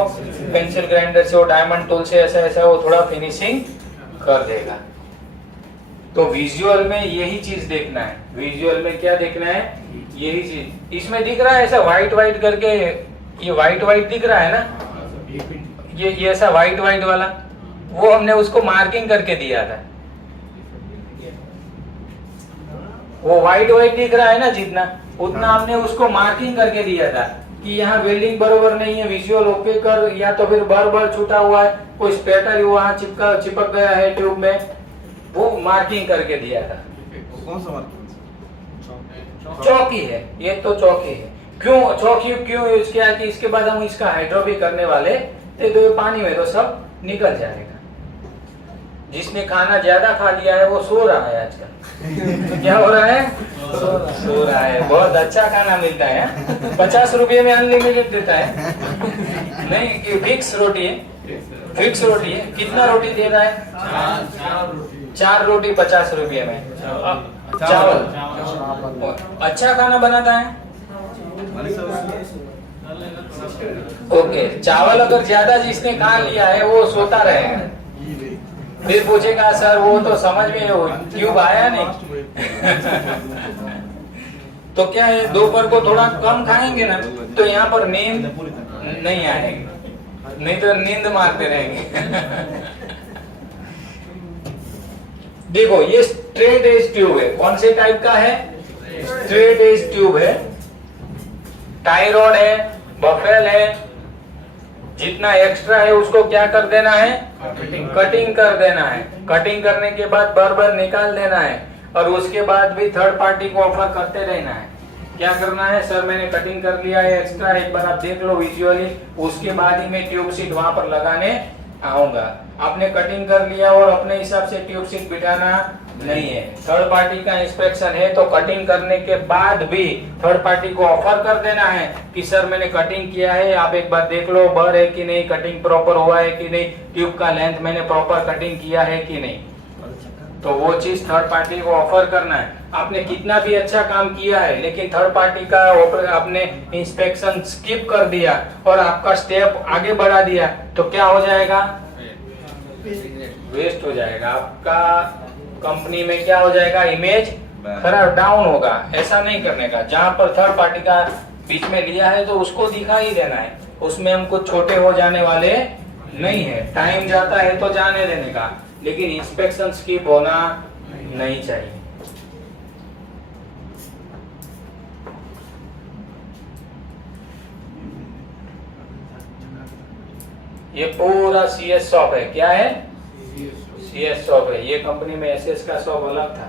पेंसिल ग्राइंडर से वो डायमंड टूल से ऐसा ऐसा वो थोड़ा फिनिशिंग कर देगा। तो विजुअल में यही चीज देखना है। विजुअल में क्या देखना है? यही चीज। इसमें दिख रहा है ऐसा व्हाइट व्हाइट करके, ये व्हाइट व्हाइट दिख रहा है ना, ये ऐसा व्हाइट व्हाइट वाला, वो हमने उसको मार्किंग करके दिया था। वो व्हाइट व्हाइट दिख रहा है ना, जितना उतना हमने उसको मार्किंग करके दिया था कि यहाँ वेल्डिंग बरोबर नहीं है, विजुअल ओके कर, या तो फिर बार छूटा हुआ है, कोई स्पेटर वहाँ चिपक गया है ट्यूब में, वो मार्किंग करके दिया था। कौन सा मार्किंग? चौकी है, ये तो चौकी है। क्यों चौकी क्यों यूज किया कि इसके बाद हम इसका हाइड्रो भी करने वाले थे, तो ये पानी में तो सब निकल जाएगा। जिसने खाना ज्यादा खा लिया है वो सो रहा है आजकल। क्या हो रहा है? सो रहा है। बहुत अच्छा खाना मिलता है, 50 रुपये में अनलिमिटेड देता है। नहीं कि फिक्स रोटी है, फिक्स रोटी है। कितना रोटी दे रहा है? 4 रोटी 50 रुपये में। चावल अच्छा खाना बनाता है। ओके, चावल अगर ज्यादा जिसने खा लिया है वो सोता रहेगा, फिर पूछेगा सर वो तो समझ में ट्यूब आया नहीं। तो क्या है, दोपहर को थोड़ा कम खाएंगे ना तो यहाँ पर नींद नहीं आएगी, नहीं तो नींद मारते रहेंगे। देखो ये स्ट्रेट एज ट्यूब है। कौन से टाइप का है? स्ट्रेट एज ट्यूब है। टाई रॉड है, बफेल है, जितना एक्स्ट्रा है उसको क्या कर देना है? कटिंग कर देना है। कटिंग करने के बाद बार निकाल देना है और उसके बाद भी थर्ड पार्टी को ऑफर करते रहना है। क्या करना है? सर मैंने कटिंग कर लिया है एक्स्ट्रा, एक बार आप देख लो विजुअली, उसके बाद ही मैं ट्यूब सीट वहां पर लगाने आऊंगा। आपने कटिंग कर लिया और अपने हिसाब से ट्यूब सीट बिठाना नहीं है। थर्ड पार्टी का इंस्पेक्शन है तो कटिंग करने के बाद भी थर्ड पार्टी को ऑफर कर देना है कि सर मैंने कटिंग किया है, आप एक बार देख लो बर है कि नहीं, कटिंग प्रॉपर हुआ है कि नहीं, ट्यूब का लेंथ मैंने प्रॉपर कटिंग किया है कि नहीं। तो वो चीज थर्ड पार्टी को ऑफर करना है। आपने कितना भी अच्छा काम किया है लेकिन थर्ड पार्टी का आपने इंस्पेक्शन स्किप कर दिया और आपका स्टेप आगे बढ़ा दिया तो क्या हो जाएगा? वेस्ट हो जाएगा। आपका कंपनी में क्या हो जाएगा? इमेज खराब, डाउन होगा। ऐसा नहीं करने का। जहाँ पर थर्ड पार्टी का बीच में लिया है तो उसको दिखा ही देना है, उसमें हम कुछ छोटे हो जाने वाले नहीं है। टाइम जाता है तो जाने देने का, लेकिन इंस्पेक्शन स्किप होना नहीं चाहिए। ये पूरा सीएस शॉप है। क्या है? सीएस शॉप है। ये कंपनी में एसएस का शॉप अलग था,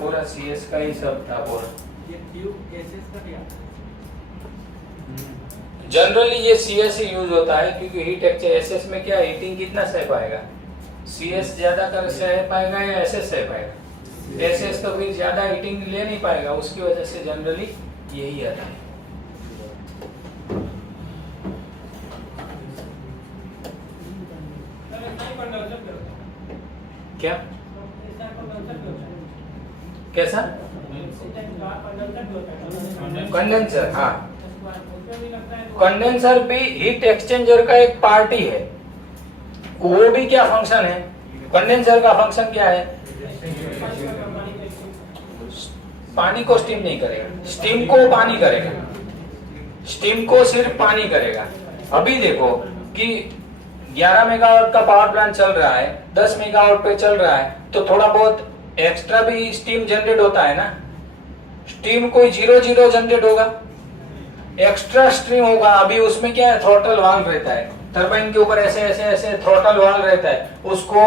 पूरा सीएस का ही सब था पूरा। ये ट्यूब एसएस का क्या? जनरली ये सीएस ही यूज होता है क्योंकि हीट एक्सचेंज। एसएस में क्या हीटिंग कितना सह पाएगा? सीएस ज्यादा कर सह पाएगा या एसएस सह पाएगा? एसएस तो फिर ज्यादा हीटिंग ले नहीं पाएगा, उसकी वजह से जनरली यही आता है। क्या कैसा? कंडेंसर, हाँ कंडेंसर भी हीट एक्सचेंजर का एक पार्ट ही है। वो भी क्या फंक्शन है? कंडेंसर का फंक्शन क्या है? पानी को स्टीम नहीं करेगा, स्टीम को पानी करेगा, स्टीम को सिर्फ पानी करेगा। अभी देखो कि 11 मेगावाट का पावर प्लांट चल रहा है, 10 मेगावाट पे चल रहा है, तो थोड़ा बहुत एक्स्ट्रा भी स्टीम जनरेट होता है ना। स्टीम कोई 0 जनरेट होगा, एक्स्ट्रा स्ट्रीम होगा। अभी उसमें क्या है? थ्रॉटल वाल्व रहता है, टरबाइन के ऊपर ऐसे ऐसे ऐसे थ्रोटल वाल्व रहता है, उसको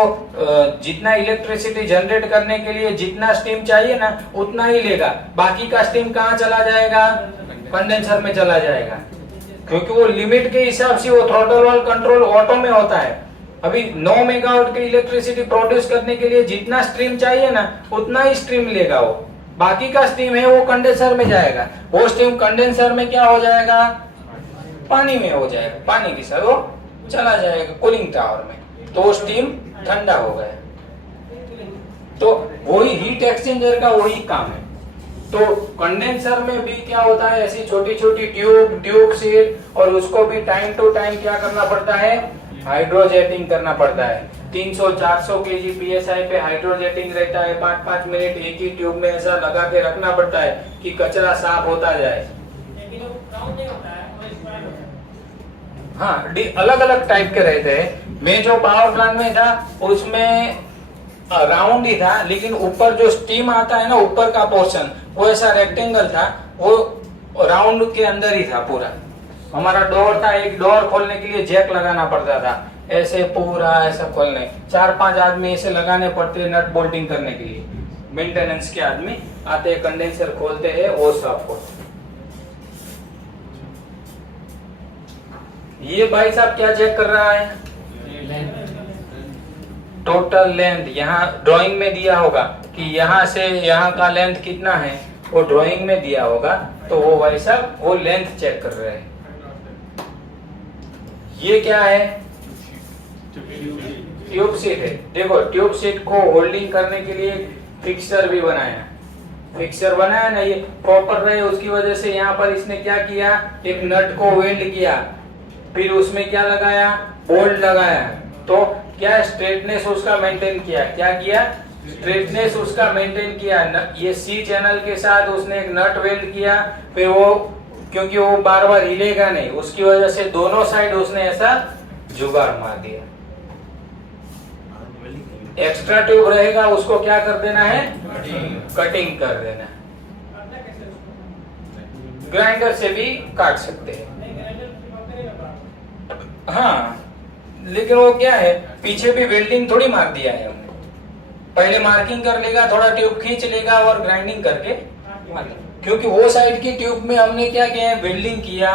जितना इलेक्ट्रिसिटी जनरेट करने के लिए जितना स्टीम चाहिए ना उतना ही लेगा, बाकी का स्टीम कहाँ चला जाएगा, कंडेंसर में चला जाएगा, क्योंकि वो लिमिट के हिसाब से वो थ्रोटल वाल्व कंट्रोल ऑटो में होता है। अभी 9 मेगावाट की इलेक्ट्रिसिटी प्रोड्यूस करने के लिए जितना स्ट्रीम चाहिए ना उतना ही स्ट्रीम लेगा वो, बाकी का स्टीम है वो कंडेंसर में जाएगा, वो स्टीम कंडेंसर में क्या हो जाएगा, पानी में हो जाएगा, पानी के साथ वो चला जाएगा कूलिंग टावर में, तो स्टीम ठंडा हो गया। तो वही हीट एक्सचेंजर का वही काम है। तो कंडेंसर में भी क्या होता है, ऐसी छोटी छोटी ट्यूब सीट, और उसको भी टाइम टू टाइम क्या करना पड़ता है, हाइड्रोजेटिंग करना पड़ता है। 300-400 केजी पीएसआई पे हाइड्रोजेटिंग रहता है, 5-5 मिनट एक ही ट्यूब में ऐसा लगा के रखना पड़ता है कि कचरा साफ होता जाए। हाँ, अलग अलग टाइप के रहते हैं। मैं जो पावर प्लांट में था उसमें राउंड ही था, लेकिन ऊपर जो स्टीम आता है ना, ऊपर का पोर्शन वो ऐसा रेक्टेंगल था, वो राउंड के अंदर ही था पूरा। हमारा डोर था, एक डोर खोलने के लिए जैक लगाना पड़ता था, ऐसे पूरा ऐसा खोलने 4-5 आदमी ऐसे लगाने पड़ते नट बोल्टिंग करने के लिए। मेंटेनेंस के आदमी आते, कंडेंसर खोलते हैं, वो सब खोलते। ये भाई साहब क्या चेक कर रहा है, टोटल लेंथ। यहाँ ड्राइंग में दिया होगा कि यहाँ से यहाँ का लेंथ कितना है, वो ड्राइंग में दिया होगा, तो वो भाई साहब वो लेंथ चेक कर रहे हैं। ये क्या है, ट्यूब सीट है। देखो ट्यूब सीट को होल्डिंग करने के लिए फिक्सर भी बनाया, फिक्सर बनाया ना, ये प्रॉपर रहे, उसकी वजह से यहाँ पर इसने क्या किया, एक नट को वेल्ड किया, फिर उसमें क्या लगाया, बोल्ट लगाया, तो क्या स्ट्रेटनेस उसका मेंटेन किया, क्या किया, स्ट्रेटनेस उसका मेंटेन किया। ये सी चैनल के साथ उसने एक नट वेल्ड किया, फिर वो क्योंकि वो बार बार हिलेगा नहीं, उसकी वजह से दोनों साइड उसने ऐसा जुगाड़ मार दिया। एक्स्ट्रा ट्यूब रहेगा उसको क्या कर देना है, कटिंग कर देना है। ग्राइंडर से भी काट सकते हैं। हाँ, लेकिन वो क्या है, पीछे भी वेल्डिंग थोड़ी मार दिया है हमने, पहले मार्किंग कर लेगा, थोड़ा ट्यूब खींच लेगा और ग्राइंडिंग करके, क्योंकि वो साइड की ट्यूब में हमने क्या किया है, वेल्डिंग किया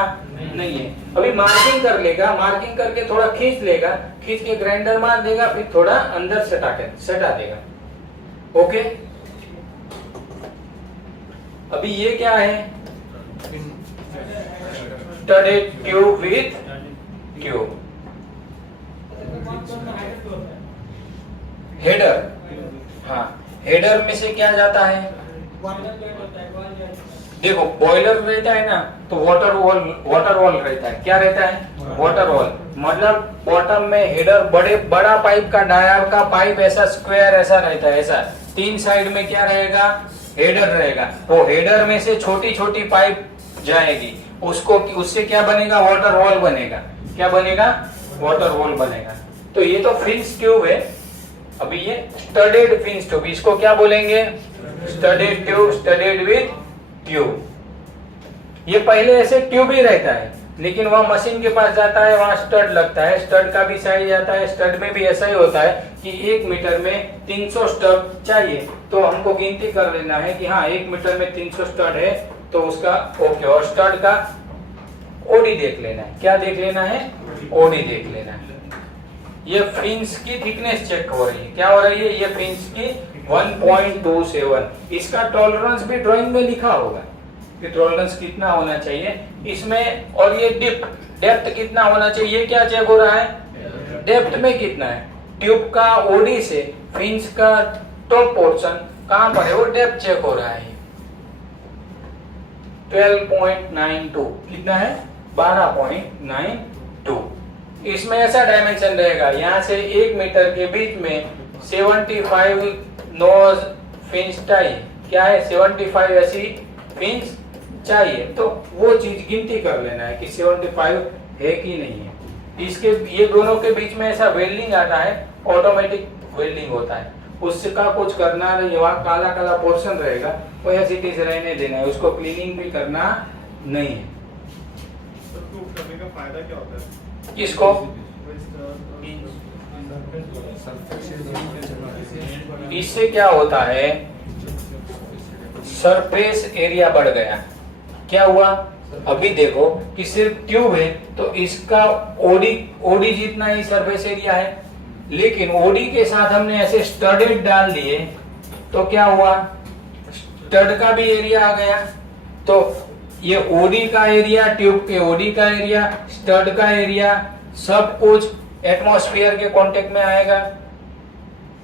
नहीं है। अभी मार्किंग कर लेगा, मार्किंग करके थोड़ा खींच लेगा, खींच के ग्राइंडर मार देगा, फिर थोड़ा अंदर सटा देगा। ओके, अभी ये क्या है, studded tube with tube. Header, हाँ, हेडर में से क्या जाता है, देखो बॉयलर रहता है ना, तो वाटर वॉल रहता है, क्या रहता है, वाटर वॉल, मतलब बॉटम में हेडर बड़ा पाइप का, डाया का पाइप ऐसा स्क्वायर ऐसा रहता है, ऐसा 3 साइड में क्या रहेगा, हेडर रहेगा। वो हेडर में से छोटी छोटी पाइप जाएगी, उससे क्या बनेगा, वाटर वॉल बनेगा। क्या बनेगा, वाटर वॉल बनेगा। तो ये तो फिंस ट्यूब है। अभी ये स्टडेड फिंस ट्यूब, इसको क्या बोलेंगे, studded tube, studded with tube. ये पहले ऐसे ट्यूब ही रहता है, लेकिन वह मशीन के पास जाता है, वहां स्टड लगता है, स्टड का भी साइज आता है, स्टड में भी ऐसा ही होता है कि 1 मीटर में 300 स्टड चाहिए, तो हमको गिनती कर लेना है कि हाँ 1 मीटर में 300 स्टड है, तो उसका ओके। और स्टड का ओडी देख लेना है, क्या देख लेना है, ओडी देख लेना है। ये फिंस की थिकनेस चेक हो रही है, क्या हो रही है, ये फिंस की 1.27। इसका टॉलरेंस भी ड्राइंग में लिखा होगा कि टॉलरेंस कितना होना चाहिए इसमें, और ये डेप्थ कितना होना चाहिए, ये क्या चेक हो रहा है, डेप्थ में कितना है। ट्यूब का ओडी से फिंस का टॉप पोर्शन कहां पर है, वो डेप्थ चेक हो रहा है। 12.92 कितना है, 12.92। इसमें ऐसा डायमेंशन रहेगा, यहाँ से 1 मीटर के बीच में 75 नोज फिंस चाहिए, क्या है 75 ऐसी फिंस चाहिए, तो वो चीज गिनती कर लेना है कि 75 है कि नहीं है। इसके ये दोनों के बीच में ऐसा वेल्डिंग आता है, ऑटोमेटिक वेल्डिंग होता है, उसका कुछ करना नहीं, वहाँ काला काला पोर्शन रहेगा, वो ऐसी चीज रहने देना है, उसको क्लीनिंग भी करना नहीं है। करने का फायदा क्या होता है, किसको, इससे क्या होता है, सरफेस एरिया बढ़ गया। क्या हुआ, अभी देखो कि सिर्फ ट्यूब है तो इसका ओडी जितना ही सरफेस एरिया है, लेकिन ओडी के साथ हमने ऐसे स्टडेड डाल दिए तो क्या हुआ, स्टड का भी एरिया आ गया। तो ये ओडी का एरिया, ट्यूब के ओडी का एरिया, स्टड का एरिया, सब कुछ एटमॉस्फेयर के कांटेक्ट में आएगा,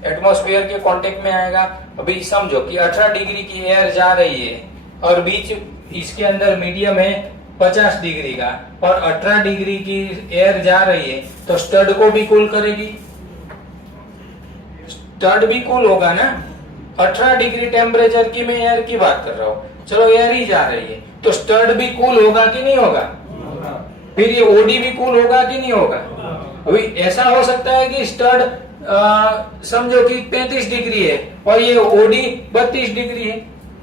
एटमॉस्फेयर के कांटेक्ट में आएगा। अभी समझो कि 18 डिग्री की एयर जा रही है और बीच इसके अंदर मीडियम है 50 डिग्री का, और 18 डिग्री की एयर जा रही है तो स्टड को भी कूल करेगी, स्टड भी कूल होगा ना। 18 डिग्री टेम्परेचर की मैं एयर की बात कर रहा हूँ, चलो एयर ही जा रही है तो स्टड भी कूल होगा कि नहीं होगा, फिर ये ओडी भी कूल होगा कि नहीं होगा। अभी ऐसा हो सकता है कि स्टड समझो कि 35 डिग्री है और ये ओडी 32 डिग्री है,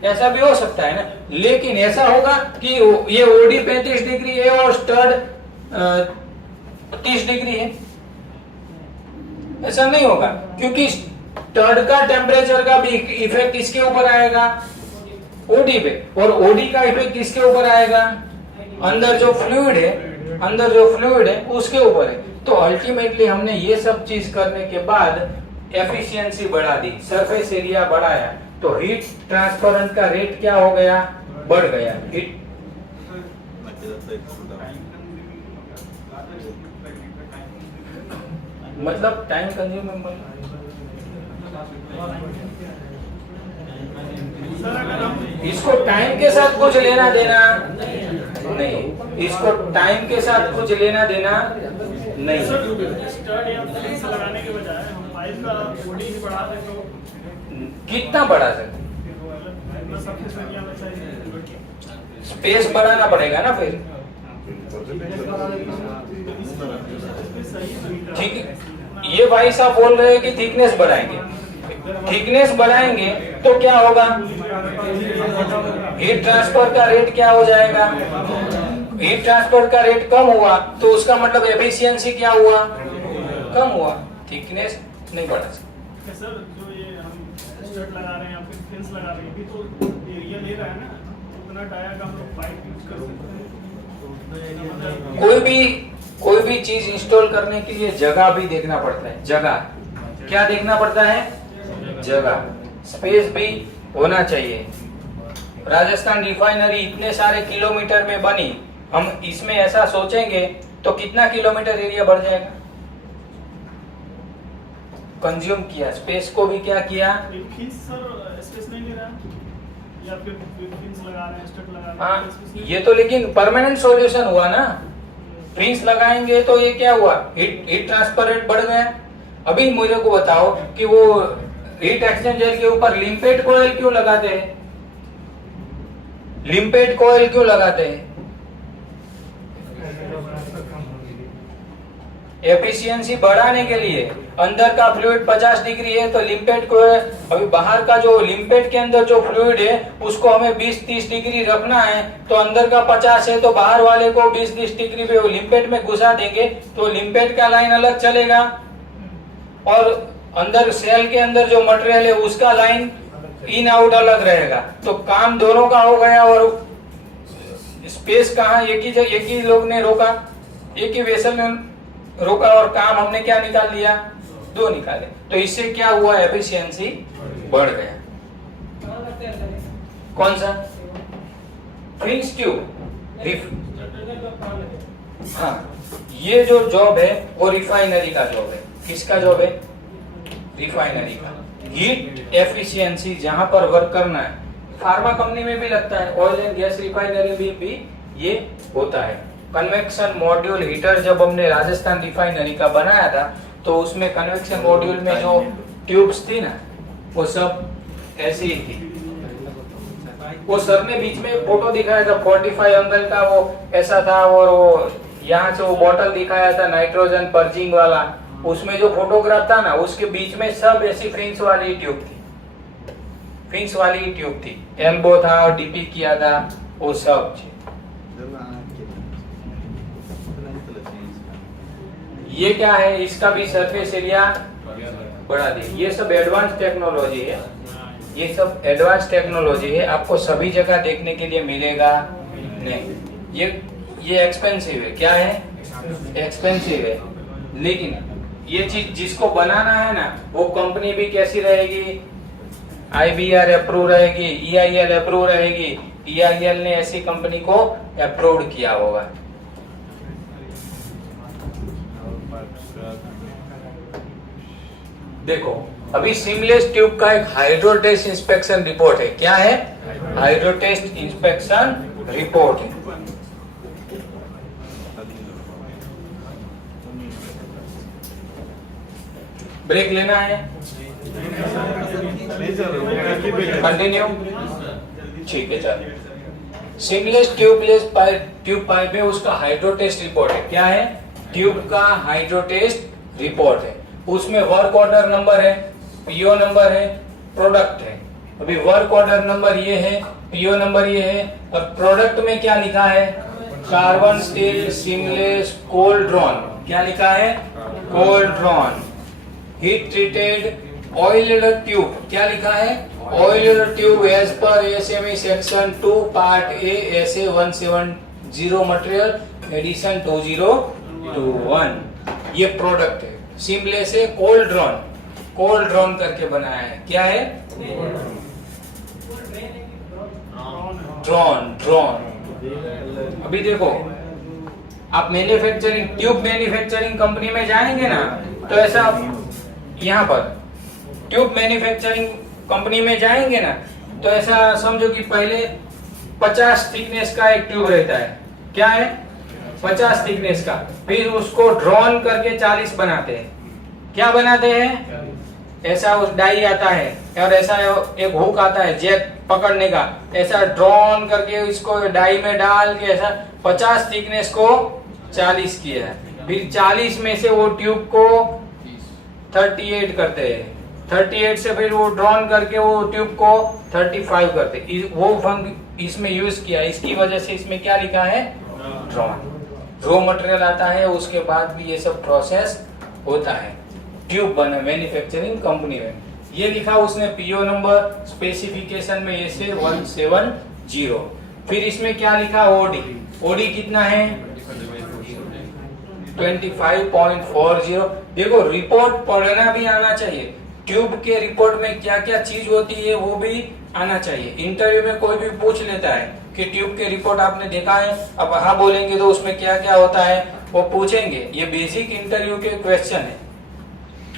ऐसा भी हो सकता है ना। लेकिन ऐसा होगा कि ये ओडी 35 डिग्री है और स्टड 30 डिग्री है, ऐसा नहीं होगा, क्योंकि स्टड का टेम्परेचर का भी इफेक्ट इसके ऊपर आएगा, ओडी पे, और ओडी का इफेक्ट किसके ऊपर आएगा, अंदर जो फ्लूइड है उसके ऊपर है। तो अल्टीमेटली हमने ये सब चीज करने के बाद एफिशिएंसी बढ़ा दी, सरफेस एरिया बढ़ाया, तो हीट ट्रांसफरेंस का रेट क्या हो गया, बढ़ गया। हीट मतलब टाइम कंज्यूमिंग, इसको टाइम के साथ कुछ लेना देना नहीं, इसको टाइम के साथ कुछ लेना देना नहीं। स्टड या फिक्स लगाने के बजाय हम पाइप का बॉडी ही बढ़ा दें तो कितना बढ़ा सकते, सरफेस एरिया में चाहिए स्पेस बढ़ाना पड़ेगा ना फिर, ठीक है। ये भाई साहब बोल रहे हैं कि थिकनेस बढ़ाएंगे, थिकनेस बढ़ाएंगे तो क्या होगा, हीट ट्रांसफर का रेट क्या हो जाएगा, हीट ट्रांसफर का रेट कम हुआ तो उसका मतलब एफिशिएंसी क्या हुआ, कम हुआ, थिकनेस नहीं बढ़ा सकते। सर जो ये हम स्टड लगा रहे हैं या फिर फिंस लगा रहे हैं भी तो एरिया ले रहा है ना, उतना डाया का हम लोग पाइप यूज कर सकते हैं। कोई भी चीज इंस्टॉल करने के लिए जगह भी देखना पड़ता है, जगह क्या देखना पड़ता है, जगह, स्पेस भी होना चाहिए। राजस्थान रिफाइनरी इतने सारे किलोमीटर में बनी, हम इसमें ऐसा सोचेंगे तो कितना किलोमीटर एरिया बढ़ जाएगा, कंज्यूम किया, स्पेस को भी क्या किया। फिंस सर स्पेस नहीं ले रहा या फिर फिंस लगा रहे हैं, स्टड लगा रहे हैं, हाँ, ये तो लेकिन परमानेंट सॉल्यूशन हुआ ना, फिंस लगाएंगे तो ये क्या हुआ, हीट ट्रांसफर रेट बढ़ गया। अभी मुझे को बताओ कि वो हीट एक्सचेंजर के ऊपर लिम्पेट कॉइल क्यों लगाते हैं, लिम्पेट कॉइल क्यों लगाते हैं, एफिशिएंसी बढ़ाने के लिए। अंदर का फ्लूइड 50 डिग्री है तो लिम्पेट को, अभी बाहर का जो लिम्पेट के अंदर जो फ्लूइड है उसको हमें 20-30 डिग्री रखना है, तो अंदर का 50 है तो बाहर वाले को 20-30 डिग्री पे लिम्पेट में घुसा देंगे तो लिम्पेट का लाइन अलग चलेगा, और अंदर सेल के अंदर जो मटेरियल है उसका लाइन इन आउट अलग रहेगा, तो काम दोनों का हो गया। और स्पेस कहाँ, एक ही लोग ने रोका, एक ही वेसल ने रोका, और काम हमने क्या निकाल लिया, 2 निकाले, तो इससे क्या हुआ, एफिशिएंसी बढ़ गया। कौन सा, फिंस ट्यूब, हाँ, ये जो जॉब है वो रिफाइनरी का जॉब है। किसका जॉब है, रिफाइनरी का। हीट एफिशिएंसी जहां पर वर्क करना है, फार्मा कंपनी में भी लगता है, ऑयल एंड गैस रिफाइनरी में भी ये होता है। कन्वेक्शन मॉड्यूल हीटर जब हमने राजस्थान रिफाइनरी का बनाया था तो उसमें कन्वेक्शन मॉड्यूल में जो ट्यूब्स थी ना वो सब ऐसी ही थी। वो सर ने बीच में फोटो दिखाया था 45 एमएल का, वो ऐसा था, और वो यहाँ से वो बॉटल दिखाया था नाइट्रोजन पर्जिंग वाला, उसमें जो फोटोग्राफ था ना उसके बीच में सब ऐसी फिंस वाली ट्यूब थी, फिंस वाली ट्यूब थी, एल्बो था और डीपी किया था, वो सब। ये क्या है, इसका भी सरफेस एरिया बढ़ा दिया। ये सब एडवांस टेक्नोलॉजी है, ये सब एडवांस टेक्नोलॉजी है, आपको सभी जगह देखने के लिए मिलेगा नहीं। ये एक्सपेंसिव है। क्या है? एक्सपेंसिव है। लेकिन ये चीज जिसको बनाना है ना, वो कंपनी भी कैसी रहेगी, IBR अप्रूव रहेगी, EIL अप्रूव रहेगी। EIL ने ऐसी कंपनी को अप्रूव किया होगा। देखो अभी सीमलेस ट्यूब का एक हाइड्रो टेस्ट इंस्पेक्शन रिपोर्ट है। क्या है? हाइड्रो टेस्ट इंस्पेक्शन रिपोर्ट है। ब्रेक लेना है? कंटिन्यू? ठीक है, चलो। सीमलेस ट्यूब पाइप है, उसका हाइड्रो टेस्ट रिपोर्ट है। क्या है? ट्यूब का हाइड्रो टेस्ट रिपोर्ट है। उसमें वर्क ऑर्डर नंबर है, PO नंबर है, प्रोडक्ट है। अभी वर्क ऑर्डर नंबर ये है, PO नंबर ये है, और प्रोडक्ट में क्या लिखा है? Carbon steel seamless cold drawn. क्या लिखा है? Cold drawn. Heat treated oiled tube. क्या लिखा है? Oiled tube as per ASME section 2 part A SA 170 material edition 2021। ये प्रोडक्ट है। सीमलेस है, कोल्ड ड्रॉन करके बनाया है। क्या है? ड्रॉन। अभी देखो, आप मैन्युफैक्चरिंग ट्यूब मैन्युफैक्चरिंग कंपनी में जाएंगे ना, तो ऐसा यहाँ पर ट्यूब मैन्युफैक्चरिंग कंपनी में जाएंगे ना, तो ऐसा समझो कि पहले 50 थिकनेस का एक ट्यूब रहता है। क्या है? 50 थिकनेस का। फिर उसको ड्रॉन करके 40 बनाते हैं। क्या बनाते हैं? ऐसा उस डाई आता है और ऐसा एक हुक आता है जैक पकड़ने का, ऐसा ड्रॉन करके इसको डाई में डाल के ऐसा 50 थिकनेस को 40 किया है। फिर 40 में से वो ट्यूब को 38 करते हैं। 38 से फिर वो ड्रॉन करके वो ट्यूब को 35 करते हैं। वो फंक इसमें यूज किया, इसकी वजह से इसमें क्या लिखा है? ड्रॉन। रॉ मटेरियल आता है, उसके बाद भी ये सब प्रोसेस होता है ट्यूब बने मैन्युफैक्चरिंग कंपनी में। ये लिखा उसने PO नंबर स्पेसिफिकेशन में SA 170। फिर इसमें क्या लिखा? ओडी कितना है? 25.40। देखो रिपोर्ट पढ़ना भी आना चाहिए। ट्यूब के रिपोर्ट में क्या क्या चीज होती है वो भी आना चाहिए। इंटरव्यू में कोई भी पूछ लेता है कि ट्यूब के रिपोर्ट आपने देखा है, अब हाँ बोलेंगे तो उसमें क्या क्या होता है वो पूछेंगे। ये बेसिक इंटरव्यू के क्वेश्चन है।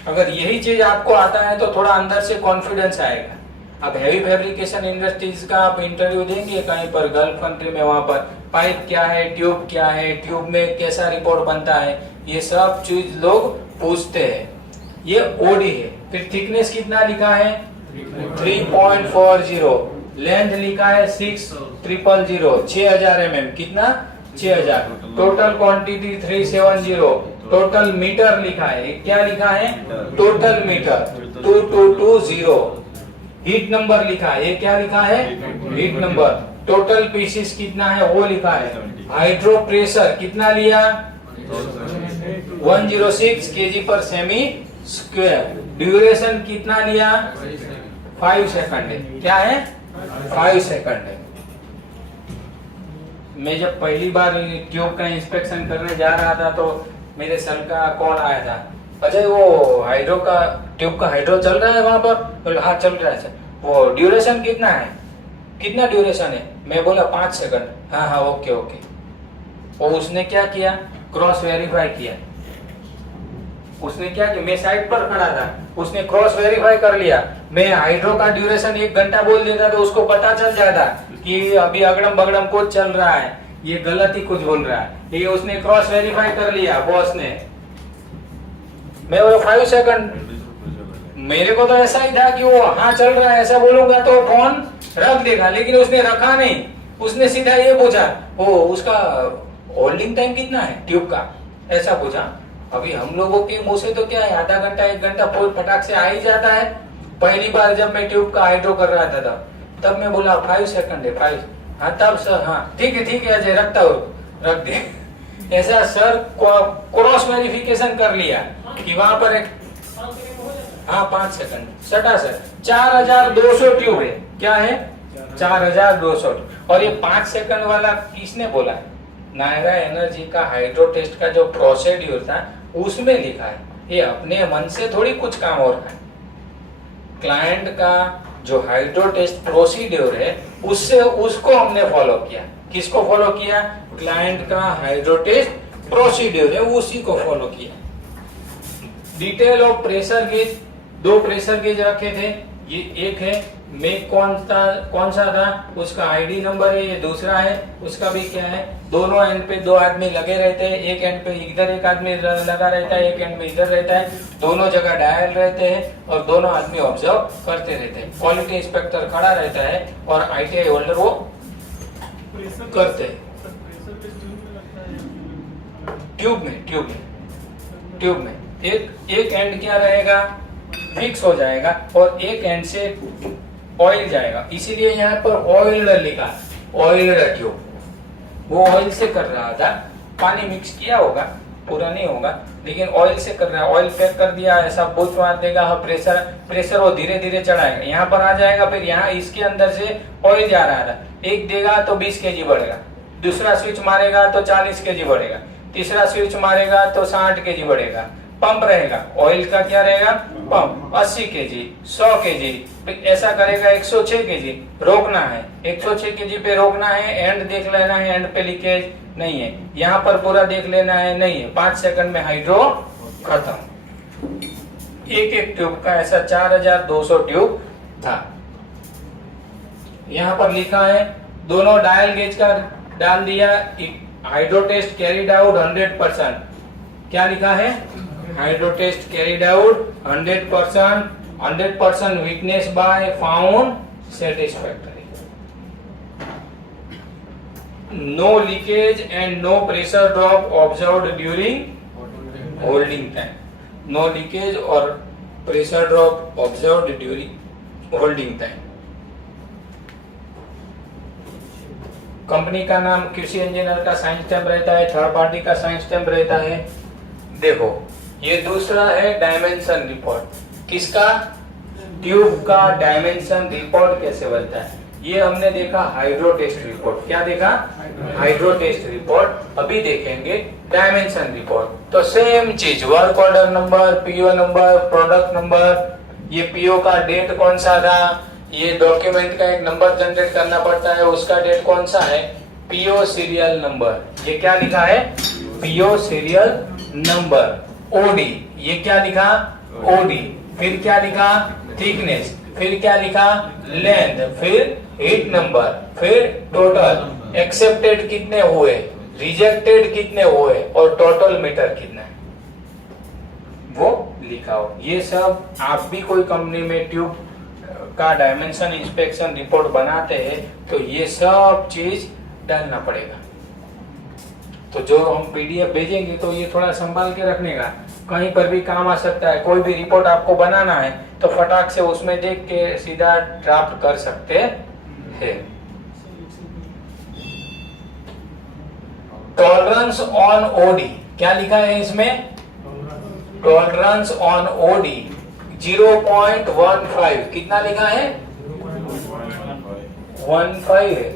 अगर यही चीज आपको आता है तो थोड़ा अंदर से कॉन्फिडेंस आएगा। अब हैवी फैब्रिकेशन इंडस्ट्रीज का आप इंटरव्यू देंगे कहीं पर गल्फ कंट्री में, वहां पर पाइप क्या है, ट्यूब क्या है, ट्यूब में कैसा रिपोर्ट बनता है, ये सब चीज लोग पूछते हैं। ये ओडी है। फिर थिकनेस कितना लिखा है? 3.40। लेंथ लिखा है 6000 6000 कितना? 6000। Total quantity 370। टोटल मीटर लिखा है। क्या लिखा है? Total metre 2220। हीट नंबर लिखा है। ये क्या लिखा है? Heat number. टोटल पीसेस कितना है वो लिखा है। हाइड्रो प्रेशर कितना लिया? 106 kg पर सेमी स्क्वायर। ड्यूरेशन कितना लिया? 5 सेकंड है। क्या है? 5 सेकंड है। मैं जब पहली बार ट्यूब का इंस्पेक्शन करने जा रहा था तो मेरे सर का कॉल आया था, अजय वो हाइड्रो का ट्यूब का हाइड्रो चल रहा है वहां पर? बोले हाँ चल रहा है सर। वो ड्यूरेशन कितना है? कितना ड्यूरेशन है? मैं बोला 5 सेकंड। हाँ ओके। और उसने क्या किया? क्रॉस वेरीफाई किया। उसने क्या किया? मैं साइड पर खड़ा था, उसने क्रॉस वेरीफाई कर लिया। मैं हाइड्रो का ड्यूरेशन 1 घंटा बोल देता तो उसको पता चल जाता कि अभी अगड़म बगड़म कुछ चल रहा है, ये गलत ही कुछ बोल रहा है। ये उसने क्रॉस वेरीफाई कर लिया बॉस ने। मैं बोला 5 सेकंड। मेरे को तो ऐसा ही था कि वो हाँ चल रहा है ऐसा बोलूंगा तो फोन रख देगा, लेकिन उसने रखा नहीं। उसने सीधा ये पूछा, ओ उसका होल्डिंग टाइम कितना है ट्यूब का, ऐसा पूछा। अभी हम लोगों के मुंह से तो क्या है, आधा घंटा 1 घंटा फटाक से आ ही जाता है। पहली बार जब मैं ट्यूब का हाइड्रो कर रहा था तब मैं बोला 5 सेकंड है 5। हाँ तब सर हाँ ठीक है अजय रखता हूँ, रख दे। ऐसा सर क्रॉस वेरिफिकेशन कर लिया कि वहां पर एक 5 सेकंड में हो जाता हाँ 5 सेकंड सटा सर 4200 ट्यूब है। क्या है 4200 और ये 5 सेकंड वाला किसने बोला? नायरा एनर्जी का हाइड्रो टेस्ट का जो प्रोसीड्यूर था उसमें लिखा है। ये अपने मन से थोड़ी कुछ काम हो रहा है। क्लाइंट का जो हाइड्रो टेस्ट प्रोसीड्यूर है उससे उसको हमने फॉलो किया। किसको फॉलो किया? क्लाइंट का हाइड्रो टेस्ट प्रोसीड्यूर है उसी को फॉलो किया। Detail of pressure gauge, 2 pressure gauge रखे थे। ये एक है मेक कौन सा था उसका आईडी नंबर है, ये दूसरा है उसका भी क्या है। दोनों एंड पे 2 आदमी लगे रहते हैं, एक एंड पे इधर एक आदमी लगा रहता है, एक एंड में इधर रहता है। दोनों जगह डायल रहते हैं और दोनों आदमी ऑब्जर्व करते रहते हैं। क्वालिटी इंस्पेक्टर खड़ा रहता है और आईटीआई होल्डर वो करते हैं। ट्यूब में एक एंड क्या रहेगा फिक्स हो जाएगा और एक एंड से ऑयल जाएगा, इसीलिए यहाँ पर ऑयल लिखा, ऑयल ट्यूब। वो ऑयल से कर रहा था, पानी मिक्स किया होगा, पूरा नहीं होगा, लेकिन ऑयल से कर रहा है। ऑयल पैक कर दिया, ऐसा बूथ मार देगा, हाँ प्रेशर वो धीरे धीरे चढ़ाएगा, यहाँ पर आ जाएगा। फिर यहाँ इसके अंदर से ऑयल जा रहा था, एक देगा तो 20 केजी बढ़ेगा, दूसरा स्विच मारेगा तो 40 केजी बढ़ेगा, तीसरा स्विच मारेगा तो 60 केजी बढ़ेगा। पंप रहेगा, ऑयल का क्या रहेगा पंप, 80 केजी 100 केजी, ऐसा करेगा 106 केजी। रोकना है 106 केजी पे रोकना है, एंड देख लेना है, एंड पे लीकेज नहीं है, यहाँ पर पूरा देख लेना है, नहीं है। 5 सेकंड में हाइड्रो खत्म। एक ट्यूब का ऐसा 4200 ट्यूब था। यहाँ पर लिखा है दोनों डायल गेज का डाल दिया। Hydro test carried out 100%। क्या लिखा है? Hydro test carried out 100% weakness by found satisfactory. No leakage and no pressure drop observed during holding time. No leakage or pressure drop observed during holding time. Company का नाम, कृषि engineer का sign stamp रहता है, third party का sign stamp रहता है। देखो ये दूसरा है डायमेंशन रिपोर्ट। किसका? ट्यूब का डायमेंशन रिपोर्ट कैसे बनता है ये हमने देखा हाइड्रो टेस्ट रिपोर्ट। क्या देखा? Hydro test report. अभी देखेंगे डायमेंशन रिपोर्ट। तो सेम चीज, work order number, PO number, product number, ये पीओ का डेट कौन सा था, ये डॉक्यूमेंट का एक नंबर जनरेट करना पड़ता है, उसका डेट कौन सा है, पीओ सीरियल नंबर। ये क्या लिखा है? PO serial number. ओडी, ये क्या लिखा? ओडी। फिर क्या लिखा? थिकनेस। फिर क्या लिखा? लेंथ। फिर हीट नंबर। फिर टोटल। एक्सेप्टेड कितने हुए, रिजेक्टेड कितने हुए और टोटल मीटर कितना है वो लिखा हो। ये सब आप भी कोई कंपनी में ट्यूब का डायमेंशन इंस्पेक्शन रिपोर्ट बनाते हैं तो ये सब चीज डालना पड़ेगा। तो जो हम पीडीएफ भेजेंगे तो ये थोड़ा संभाल के रखने का, कहीं पर भी काम आ सकता है। कोई भी रिपोर्ट आपको बनाना है तो फटाक से उसमें देख के सीधा ड्राफ्ट कर सकते हैं। टॉलरेंस ऑन ओडी, क्या लिखा है इसमें? Tolerance on OD 0.15। कितना लिखा है? 15 है।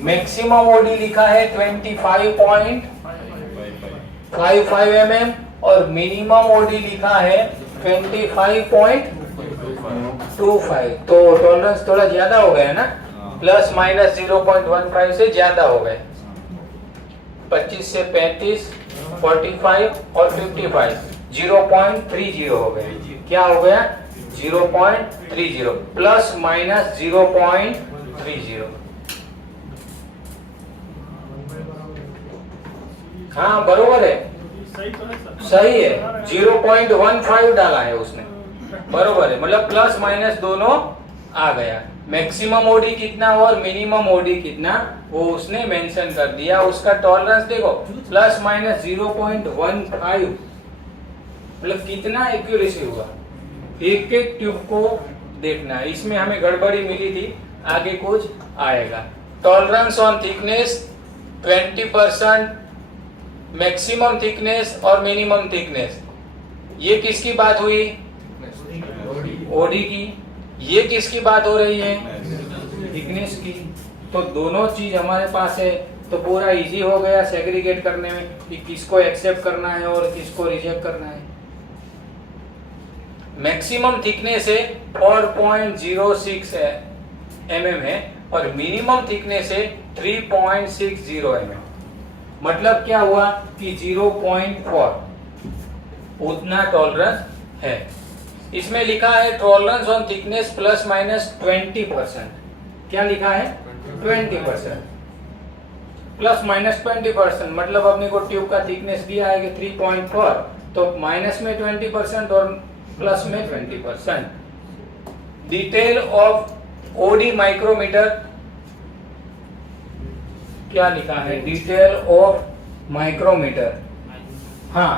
मैक्सिमम ओडी लिखा है 25.55 mm और मिनिमम ओडी लिखा है 25.25। तो टॉलरेंस थोड़ा ज्यादा हो गया ना, प्लस माइनस 0.15 से ज्यादा हो गए। 25 से 35, 45 और 55 0.30 हो गए। क्या हो गया? 0.30 प्लस माइनस 0.30। हाँ बरोबर है, सही तो है सर। सही है। 0.15 डाला है उसने, बरोबर है, मतलब प्लस माइनस दोनों आ गया। मैक्सिमम ओडी कितना और मिनिमम ओडी कितना वो उसने मेंशन कर दिया। उसका टॉलरेंस देखो प्लस माइनस 0.15, मतलब कितना एक्यूरेसी हुआ। एक एक ट्यूब को देखना है। इसमें हमें गड़बड़ी मिली थी, आगे कुछ आएगा। Tolerance on thickness 20% maximum thickness और मिनिमम थिकनेस, ये किसकी बात हुई? ओडी की। ये किसकी बात हो रही है? थिकनेस की। तो दोनों चीज हमारे पास है, तो पूरा इजी हो गया सेग्रीगेट करने में कि किसको एक्सेप्ट करना है और किसको रिजेक्ट करना है। मैक्सिमम थिकनेस है 4.06 mm है और मिनिमम थिकनेस है 3.60 mm। मतलब क्या हुआ कि 0.4 उतना टॉलरेंस है। इसमें लिखा है tolerance on thickness plus minus 20%। क्या लिखा है? 20%। प्लस माइनस 20%, मतलब अपने को ट्यूब का थिकनेस दिया है कि 3.4, तो माइनस में 20% और प्लस में 20%। डिटेल ऑफ ओडी माइक्रोमीटर, क्या लिखा है? Detail of micrometer. हाँ,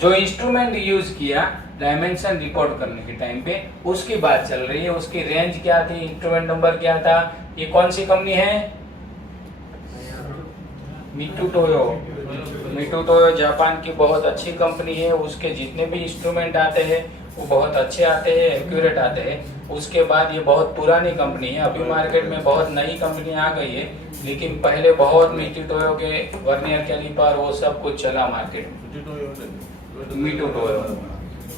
जो इंस्ट्रूमेंट यूज किया डायमेंशन रिपोर्ट करने के टाइम पे, उसकी बात चल रही है। उसकी रेंज क्या थी, इंस्ट्रूमेंट नंबर क्या था, ये कौन सी कंपनी है? मिटुटोयो। मिटुटोयो जापान की बहुत अच्छी कंपनी है। उसके जितने भी इंस्ट्रूमेंट आते हैं वो बहुत अच्छे आते हैं, एक्यूरेट आते हैं। उसके बाद ये बहुत पुरानी कंपनी है, अभी मार्केट में बहुत नई कंपनी आ गई है, लेकिन पहले बहुत मिटुटोयो के वर्नियर कैलिपर वो सब कुछ चला मार्केट में। मिटुटोयो।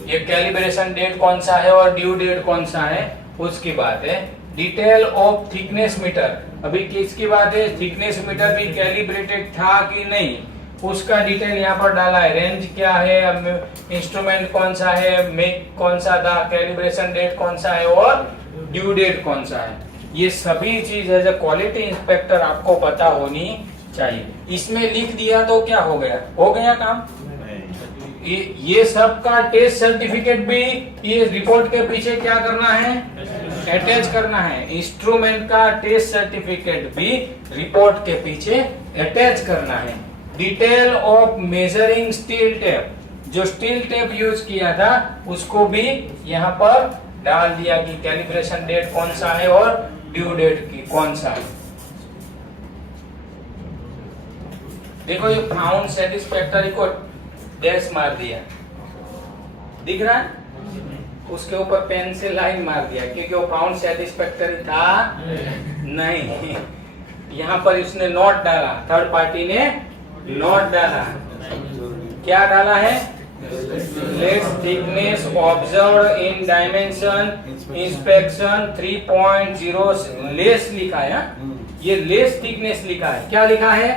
ये कैलिब्रेशन डेट कौन सा है और ड्यू डेट कौन सा है उसकी बात है। डिटेल ऑफ थिकनेस मीटर, अभी किसकी बात है? थिकनेस मीटर भी कैलिब्रेटेड था कि नहीं, उसका डिटेल यहाँ पर डाला है। रेंज क्या है, इंस्ट्रूमेंट कौन सा है, मेक कौन सा था, कैलिब्रेशन डेट कौन सा है और ड्यू डेट कौन सा है। ये सभी चीज एज ए क्वालिटी इंस्पेक्टर आपको पता होनी चाहिए। इसमें लिख दिया तो क्या हो गया? हो गया काम। ये सब का टेस्ट सर्टिफिकेट भी ये रिपोर्ट के पीछे क्या करना है? अटैच करना है। इंस्ट्रूमेंट का टेस्ट सर्टिफिकेट भी रिपोर्ट के पीछे अटैच करना है। Detail of measuring steel tape, जो स्टील टेप यूज किया था उसको भी यहाँ पर डाल दिया कि कैलिब्रेशन डेट कौन सा है और ड्यू डेट की कौन सा है। देखो ये फाउंड सेटिस्फैक्टरी को डैश मार दिया, दिख रहा है? उसके ऊपर पेन से लाइन मार दिया क्योंकि वो फाउंड सेटिस्फैक्टरी था नहीं। यहाँ पर इसने नोट डाला, थर्ड पार्टी ने नोट डाला। क्या डाला है? Less thickness observed in dimension inspection 3.0 less लिखा है। ये लेस थिकनेस लिखा है। क्या लिखा है?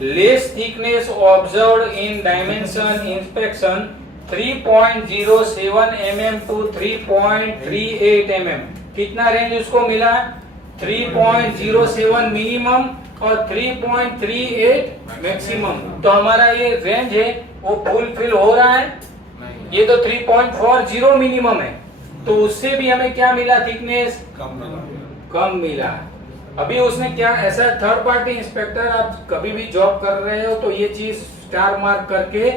Less thickness observed in dimension inspection 3.07 mm to 3.38 mm। कितना रेंज उसको मिला? 3.07 मिनिमम और 3.38 मैक्सिमम। तो हमारा ये रेंज है वो फुलफिल हो रहा है। ये तो 3.40 मिनिमम है, तो उससे भी हमें क्या मिला? थिकनेस कम मिला। अभी उसने क्या, ऐसा थर्ड पार्टी इंस्पेक्टर आप कभी भी जॉब कर रहे हो तो ये चीज स्टार मार्क करके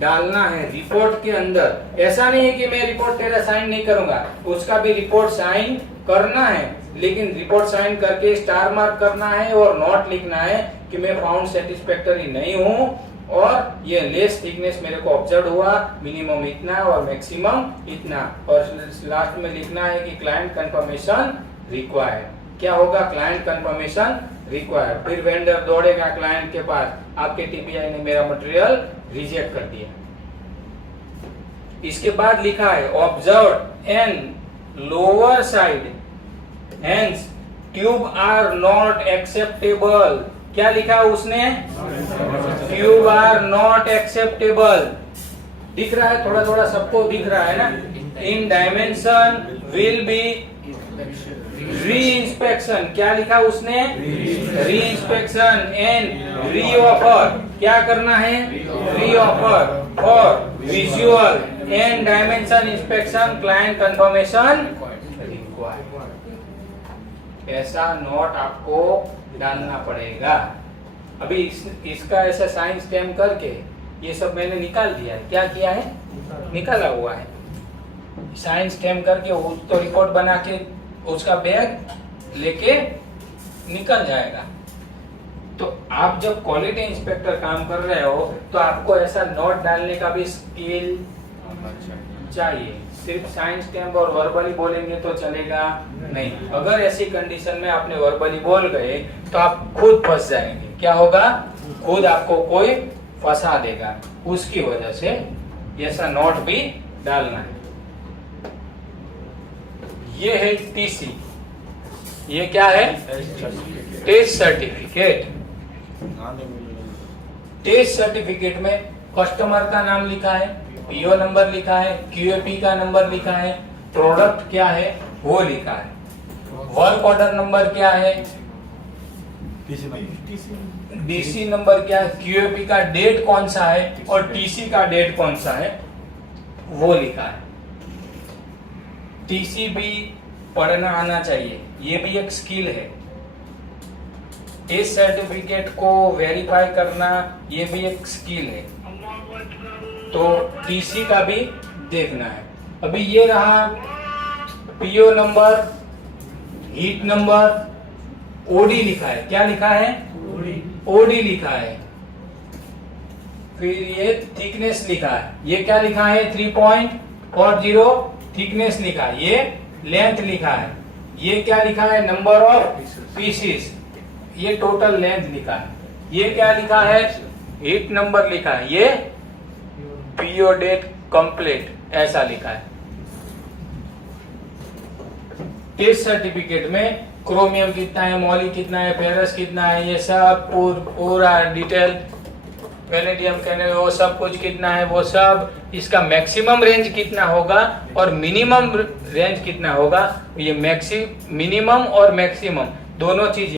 डालना है रिपोर्ट के अंदर। ऐसा नहीं है कि मैं रिपोर्ट तेरा साइन नहीं करूंगा, उसका भी रिपोर्ट साइन करना है, लेकिन रिपोर्ट साइन करके स्टार मार्क करना है और नोट लिखना है कि मैं फाउंड सेटिस्फैक्टरी नहीं हूं और ये लेस थिकनेस मेरे को ऑब्जर्व हुआ, मिनिमम इतना और मैक्सिमम इतना, और लास्ट में लिखना है कि क्लाइंट कंफर्मेशन रिक्वायर्ड। क्या होगा? Client confirmation required. फिर वेंडर दौड़ेगा क्लाइंट के पास, आपके टीपीआई ने मेरा मटेरियल रिजेक्ट कर दिया। इसके बाद लिखा है observe and lower side hence tube are not acceptable. क्या लिखा उसने? Tube are not acceptable. दिख रहा है? थोड़ा थोड़ा सबको दिख रहा है ना? इन डायमेंशन विल बी री इंस्पेक्शन। क्या लिखा उसने? री इंस्पेक्शन एंड री ऑफर। क्या करना है? री offer for visual and dimension inspection client confirmation required. ऐसा नोट आपको डालना पड़ेगा। अभी इसका ऐसा साइन स्टैम्प करके ये सब मैंने निकाल दिया है। क्या किया है? निकाला हुआ है। साइन स्टैम्प करके तो रिपोर्ट बना के उसका बैग लेके निकल जाएगा। तो आप जब क्वालिटी इंस्पेक्टर काम कर रहे हो तो आपको ऐसा नोट डालने का भी स्किल चाहिए। सिर्फ साइंस स्टैम्प और वर्बली बोलेंगे तो चलेगा नहीं। अगर ऐसी कंडीशन में आपने वर्बली बोल गए तो आप खुद फंस जाएंगे। क्या होगा? खुद आपको कोई फंसा देगा। उसकी वजह से ऐसा नोट भी डालना है। ये है टीसी। ये क्या है? Test certificate. टेस्ट सर्टिफिकेट में कस्टमर का नाम लिखा है, पीओ नंबर लिखा है, क्यूएपी का नंबर लिखा है, प्रोडक्ट क्या है वो लिखा है, वर्क ऑर्डर नंबर क्या है, डीसी नंबर क्या है, क्यूएपी का डेट कौन सा है और टीसी का डेट कौन सा है वो लिखा है। टीसी भी पढ़ना आना चाहिए, ये भी एक स्किल है। इस सर्टिफिकेट को वेरीफाई करना ये भी एक स्किल है। तो टीसी का भी देखना है। अभी ये रहा PO number, heat number, OD लिखा है। क्या लिखा है? ओडी लिखा है। फिर ये थिकनेस लिखा है। ये क्या लिखा है? 3.40 थिकनेस लिखा है। ये लेंथ लिखा है। ये क्या लिखा है? Number of pieces. ये टोटल लेंथ लिखा है। ये क्या लिखा है? हीट नंबर लिखा है। ये पीओ डेट कंप्लीट ऐसा लिखा है। टेस्ट सर्टिफिकेट में क्रोमियम कितना है, मॉली कितना है, फेरस कितना है, ये सब पूरा डिटेल, वेनेडियम कैनेडियम वो सब कुछ कितना है वो सब, इसका मैक्सिमम रेंज कितना होगा और मिनिमम रेंज कितना होगा। ये मिनिमम और मैक्सिमम दोनों चीज